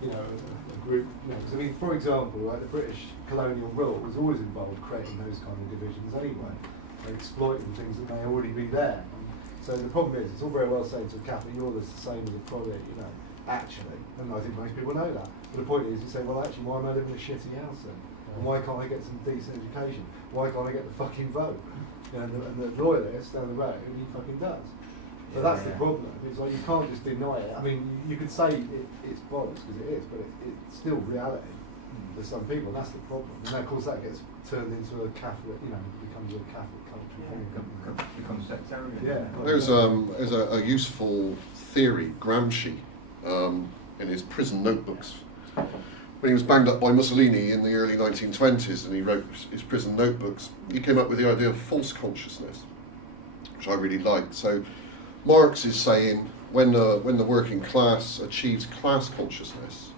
a group, because I mean, for example, right, the British colonial rule was always involved creating those kind of divisions anyway, and exploiting things that may already be there. So the problem is, it's all very well saying to a Catholic, you're the same as a Protestant, actually, and I think most people know that. But the point is, you say, well, actually, why am I living in a shitty house then? And why can't I get some decent education? Why can't I get the fucking vote? And the loyalist down the road, he fucking does. So that's the problem. It's like you can't just deny it. I mean, you could say it's bollocks because it is, but it's still reality for some people. That's the problem. And of course, that gets turned into a Catholic. Becomes a Catholic culture. Becomes sectarian. Yeah. There's a useful theory, Gramsci, in his prison notebooks. When he was banged up by Mussolini in the early 1920s and he wrote his prison notebooks, he came up with the idea of false consciousness, which I really liked. So Marx is saying when the working class achieves class consciousness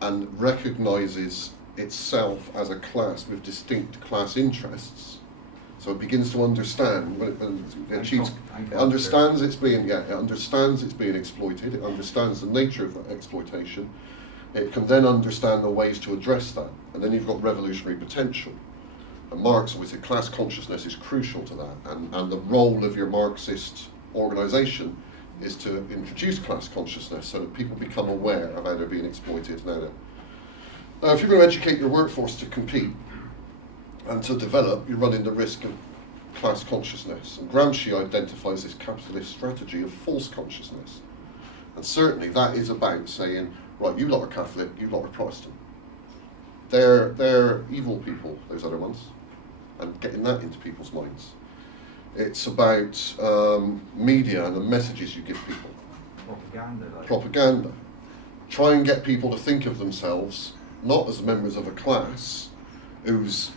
and recognises itself as a class with distinct class interests, so it begins to understand when it achieves, it understands it's being exploited, it understands the nature of that exploitation, it can then understand the ways to address that, and then you've got revolutionary potential. And Marx always said class consciousness is crucial to that, and the role of your Marxist organisation is to introduce class consciousness so that people become aware of how they're being exploited. Now, if you're going to educate your workforce to compete and to develop, you're running the risk of class consciousness. And Gramsci identifies this capitalist strategy of false consciousness. And certainly that is about saying, right, you lot are Catholic, you lot are Protestant. They're evil people, those other ones, and getting that into people's minds. It's about media and the messages you give people. Propaganda. Try and get people to think of themselves not as members of a class whose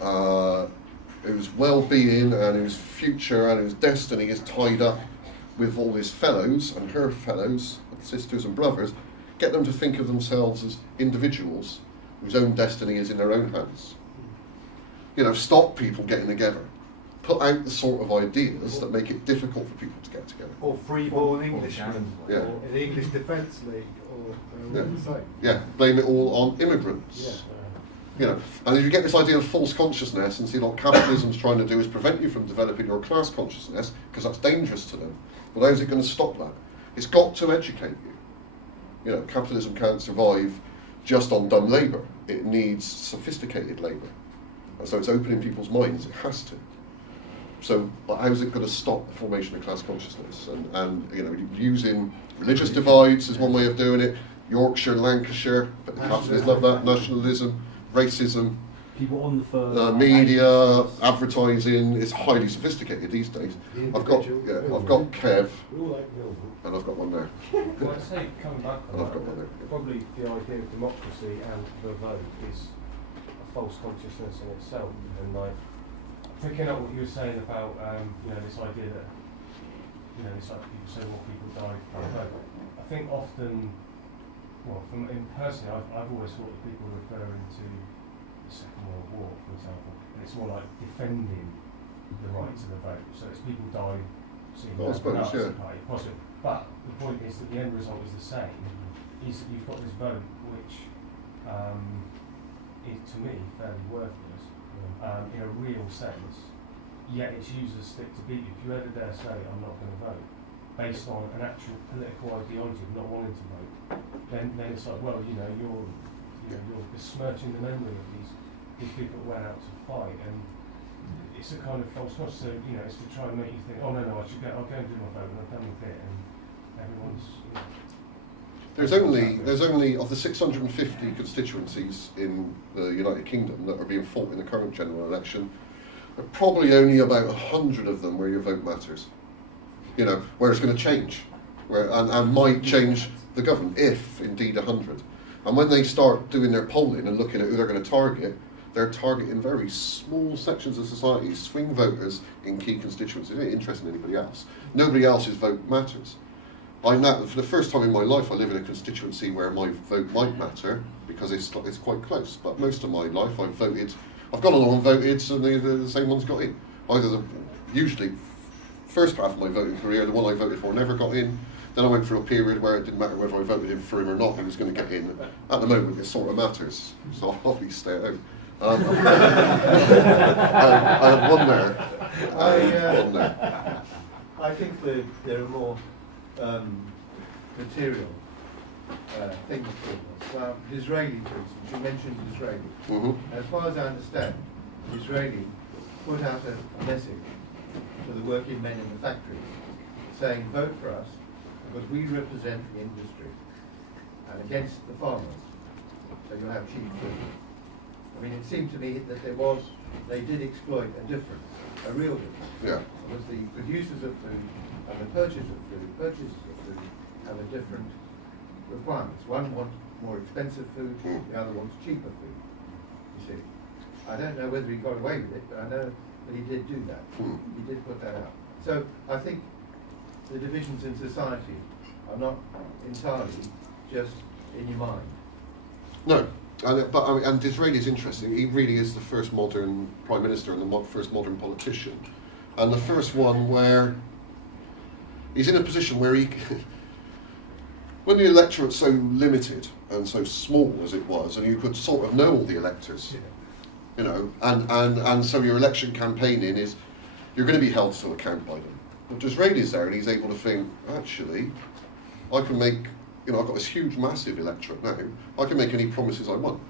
well-being and whose future and whose destiny is tied up with all his fellows and her fellows, sisters and brothers. Get them to think of themselves as individuals whose own destiny is in their own hands. Stop people getting together. Put out the sort of ideas that make it difficult for people to get together. Or freeborn Englishmen, yeah. or an English Defence League, or the same. Yeah, blame it all on immigrants. Yeah. And if you get this idea of false consciousness and see what capitalism's trying to do is prevent you from developing your class consciousness, because that's dangerous to them. Well, how's it going to stop that? It's got to educate you. Capitalism can't survive just on dumb labour. It needs sophisticated labour. And so it's opening people's minds. It has to. So how's it going to stop the formation of class consciousness? And using religious divides is one way of doing it. Yorkshire, Lancashire, but the capitalists love that. Nationalism, racism, people on the phone, media, advertising. It's highly sophisticated these days. I've got Kev, and I've got one there. Well, I'd say coming back on And I've got one there. probably the idea of democracy and the vote is a false consciousness in itself, and picking up what you were saying about this idea that it's like people say more people die per vote. I think often, personally, I've always thought that people are referring to the Second World War, for example, and it's more like defending the right to the vote. So it's people die, seeing Well, I suppose, yeah. possible. But the point is that the end result is the same. Is that you've got this vote which is, to me, fairly worthless in a real sense. Yet it's used as a stick to beat you. If you ever dare say, I'm not going to vote, based on an actual political ideology of not wanting to vote, then it's like, well, you're besmirching the memory of these people that went out to fight, and it's a kind of false conscience. So it's to try and make you think, oh no, I'll go and do my vote, and I've done with it, and everyone's. There's only of the 650 constituencies in the United Kingdom that are being fought in the current general election, there are probably only about 100 of them where your vote matters. Where it's going to change, and might change the government, if indeed 100. And when they start doing their polling and looking at who they're going to target, they're targeting very small sections of society, swing voters in key constituencies. It ain't interesting anybody else. Nobody else's vote matters. I now, for the first time in my life, I live in a constituency where my vote might matter because it's quite close. But most of my life, I've gone along and voted, so the same ones got in. Usually, first half of my voting career, the one I voted for never got in. Then I went through a period where it didn't matter whether I voted in for him or not, he was going to get in. At the moment, it sort of matters, so I'll probably stay at home. I had one there. One there. I think there are more material things for us. Well, Disraeli, for instance, you mentioned Disraeli. Mm-hmm. As far as I understand, Disraeli put out a message to the working men in the factories saying, vote for us because we represent the industry and against the farmers, so you'll have cheap food. I mean, it seemed to me that they did exploit a real difference. Yeah. Because the producers of food and the purchasers of food have a different requirements. One wants more expensive food, the other wants cheaper food, you see. I don't know whether he got away with it, but I know that he did do that. He did put that out. So I think the divisions in society are not entirely just in your mind. No. And Disraeli is interesting. He really is the first modern prime minister and the first modern politician, and the first one where he's in a position where he, when the electorate's so limited and so small as it was, and you could sort of know all the electors, you know, and so your election campaigning is, you're going to be held to account by them. But Disraeli's there, and he's able to think, actually, I can make. You know, I've got this huge, massive electorate now. I can make any promises I want.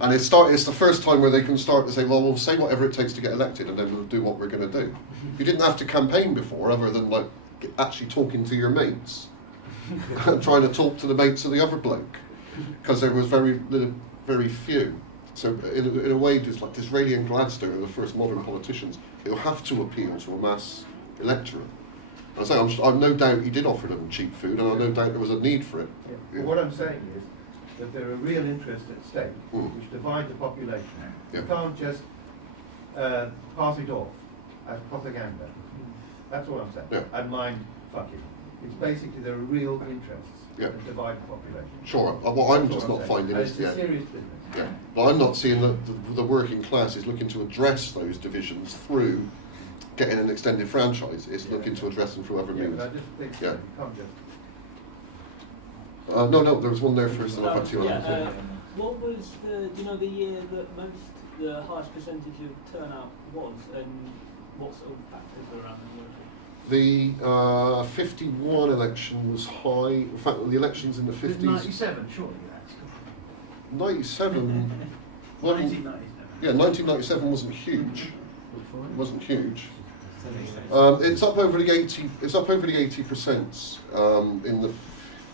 And it's the first time where they can start to say, well, we'll say whatever it takes to get elected, and then we'll do what we're going to do. You didn't have to campaign before, other than like actually talking to your mates, and trying to talk to the mates of the other bloke, because there was very few. So in a way, just like Disraeli and Gladstone are the first modern politicians. They'll have to appeal to a mass electorate. I say, I've no doubt he did offer them cheap food, and I've no doubt there was a need for it. Yeah. Well, what I'm saying is that there are real interests at stake which divide the population. Yeah. You can't just pass it off as propaganda. That's what I'm saying. Yeah. And mind fucking. It's basically there are real interests that divide the population. Sure. What I'm That's just what not I'm finding saying. is And it's a serious business. Yeah. But I'm not seeing that the working class is looking to address those divisions through getting an extended franchise. It's looking to address them through other means. But I just think you can't just. No, there was one there first. And I'll back to you. What was the year that the highest percentage of turnout was, and what sort of factors were around the 51 election was high. In fact, the elections in the 50s. 97, surely that's. 97. 1997. Yeah, 1997 wasn't huge. It wasn't huge. It's up over the 80. It's up over the 80% in the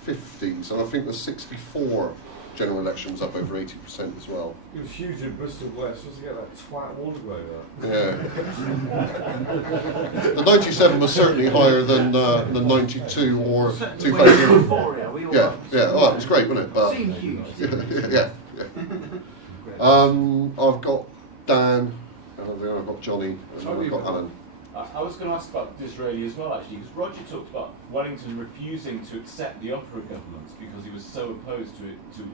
50s, and I think the 64 general elections up over 80% as well. It was huge in Bristol West. Just to get that twat Waterway Yeah. The 97 was certainly higher than the 92 or 2000. Yeah. Oh, it was great, wasn't it? But, seemed huge. Yeah. I've got Dan. I've got Johnny, and I've got Alan. I was going to ask about Disraeli as well, actually, because Roger talked about Wellington refusing to accept the offer of government because he was so opposed to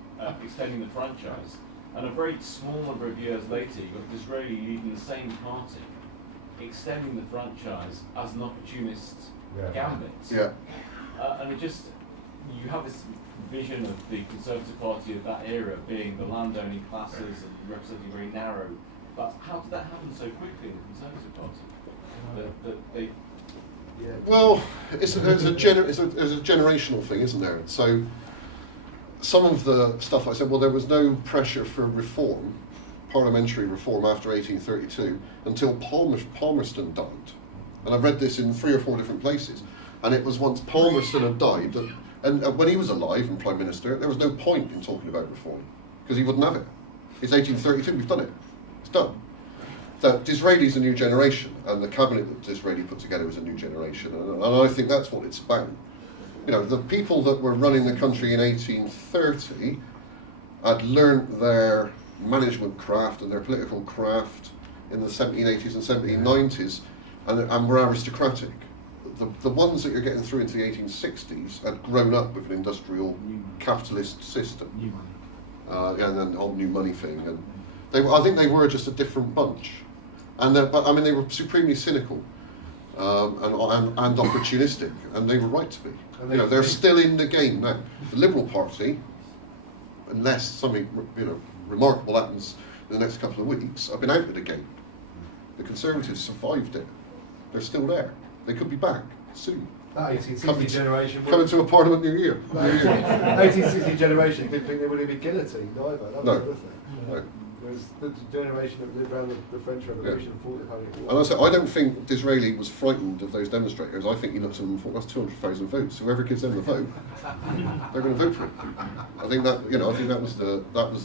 extending the franchise. And a very small number of years later, you got Disraeli leading the same party, extending the franchise as an opportunist gambit. Yeah. And it just, you have this vision of the Conservative Party of that era being the landowning classes and representing very narrow. But how did that happen so quickly in the Conservative Party? Well, there's a generational thing, isn't there? So some of the stuff I said, well, there was no pressure for reform, parliamentary reform after 1832 until Palmerston died. And I've read this in 3 or 4 different places. And it was once Palmerston had died, that, and when he was alive and Prime Minister, there was no point in talking about reform, because he wouldn't have it. It's 1832, we've done it. It's done. That Disraeli's a new generation, and the cabinet that Disraeli put together was a new generation, and I think that's what it's about. You know, the people that were running the country in 1830 had learnt their management craft and their political craft in the 1780s and 1790s, and were aristocratic. The ones that you're getting through into the 1860s had grown up with an industrial capitalist system, and then the whole new money thing, and I think they were just a different bunch, but I mean they were supremely cynical and opportunistic, and they were right to be. You know, they're still in the game now. The Liberal Party, unless something remarkable happens in the next couple of weeks, have been out of the game. The Conservatives survived it. They're still there. They could be back soon. That 1860 generation coming to a parliament near year. 1860 generation didn't think they would be guillotined either. That was No. the other thing. No. Whereas the generation that lived around the French Revolution thought they had it. And I say, I don't think Disraeli was frightened of those demonstrators. I think he looked at them and thought, that's 200,000 votes. Whoever gives them the vote, they're going to vote for it. I think that was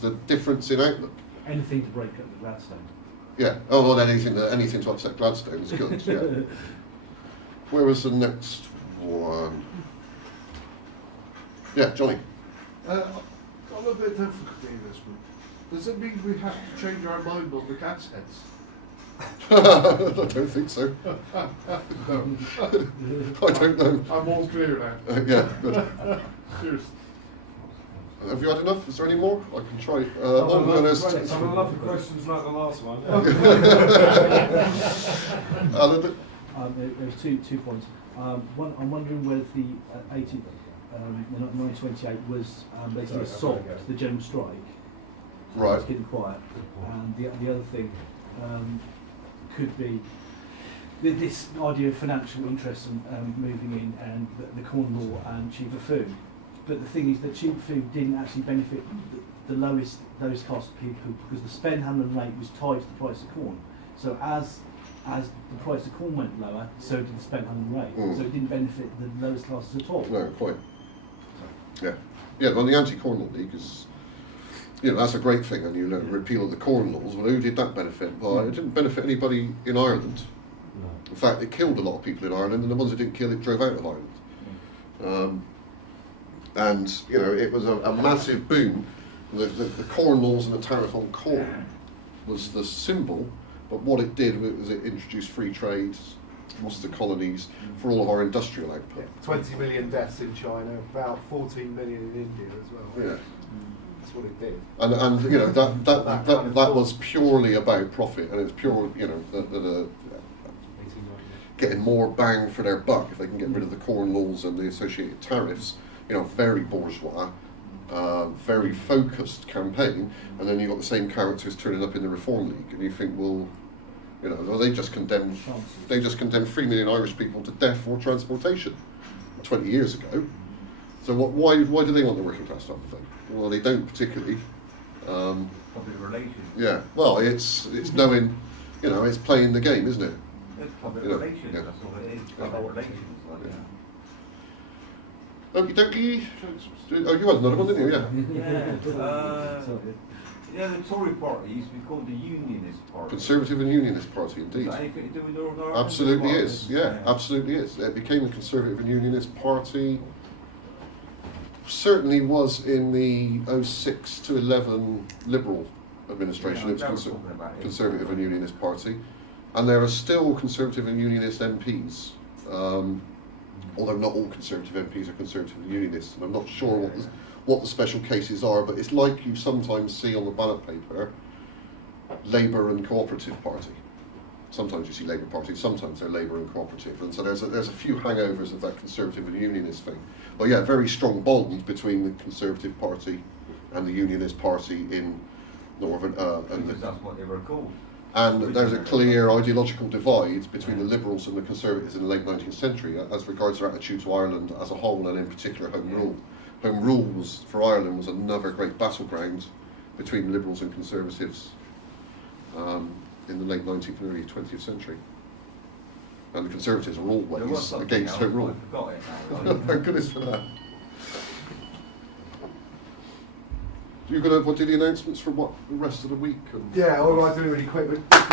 the difference in outlook. Anything to break up the Gladstone. Yeah. Oh well, anything to upset Gladstone is good. Yeah. Where was the next one? Yeah, Johnny. Got a little bit of difficulty in this one. Does it mean we have to change our mind on the cat's heads? I don't think so. No. I don't know. I'm all clear now. Yeah, good. Cheers. Have you had enough? Is there any more? I can try. I'm enough for questions like the last one. Alan? There's two points. One, I'm wondering whether the 1928 was basically a sop to the general strike. Right. It's getting quiet. And the other thing could be this idea of financial interests and moving in and the corn law and cheaper food. But the thing is that cheaper food didn't actually benefit the lowest class people because the spend handling rate was tied to the price of corn. So as the price of corn went lower, so did the spend handling rate. So it didn't benefit the lowest classes at all. No, quite. Yeah. Yeah, well, the Anti-Corn Law League is, that's a great thing, and you repeal the corn laws. Well, who did that benefit? Well, it didn't benefit anybody in Ireland. No. In fact, it killed a lot of people in Ireland, and the ones it didn't kill, it drove out of Ireland. And, it was a massive boom. The corn laws and the tariff on corn was the symbol, but what it did was it introduced free trade across the colonies for all of our industrial output. 20 million deaths in China, about 14 million in India as well. Yeah. That's what it did. And that was purely about profit, and it's pure, getting more bang for their buck if they can get rid of the corn laws and the associated tariffs. Very bourgeois, very focused campaign, and then you've got the same characters turning up in the Reform League, and you think, well, they just condemned 3 million Irish people to death for transportation 20 years ago. So why do they want the working class to have a vote? Well, they don't particularly. Public relations. Yeah. Well, it's knowing, it's playing the game, isn't it? It's public relations. Yeah. That's all it is. Public relations. Okie dokie. Oh, you had another one, didn't you? Yeah. The Tory party used to be called the Unionist Party. Conservative and Unionist Party, indeed. Is that anything to do with Northern Ireland? Absolutely is. Yeah, absolutely is. It became a Conservative and Unionist Party. Certainly was in the 06 to 11 Liberal administration. It was Conservative and Unionist Party, and there are still Conservative and Unionist MPs. Although not all Conservative MPs are Conservative and Unionists, and I'm not sure what the special cases are, but it's like you sometimes see on the ballot paper, Labour and Cooperative Party. Sometimes you see Labour Party, sometimes they're Labour and Cooperative, and so there's a few hangovers of that Conservative and Unionist thing. But yeah, very strong bond between the Conservative Party and the Unionist Party in Northern because that's what they were called. And there's a clear ideological divide between the Liberals and the Conservatives in the late 19th century as regards their attitude to Ireland as a whole, and in particular Home Rule. Home Rule for Ireland was another great battleground between Liberals and Conservatives in the late 19th and early 20th century. And the Conservatives were always against Home Rule. I forgot it now. Thank goodness for that. You're going to do the announcements for the rest of the week? Yeah, all right, do it really quick. But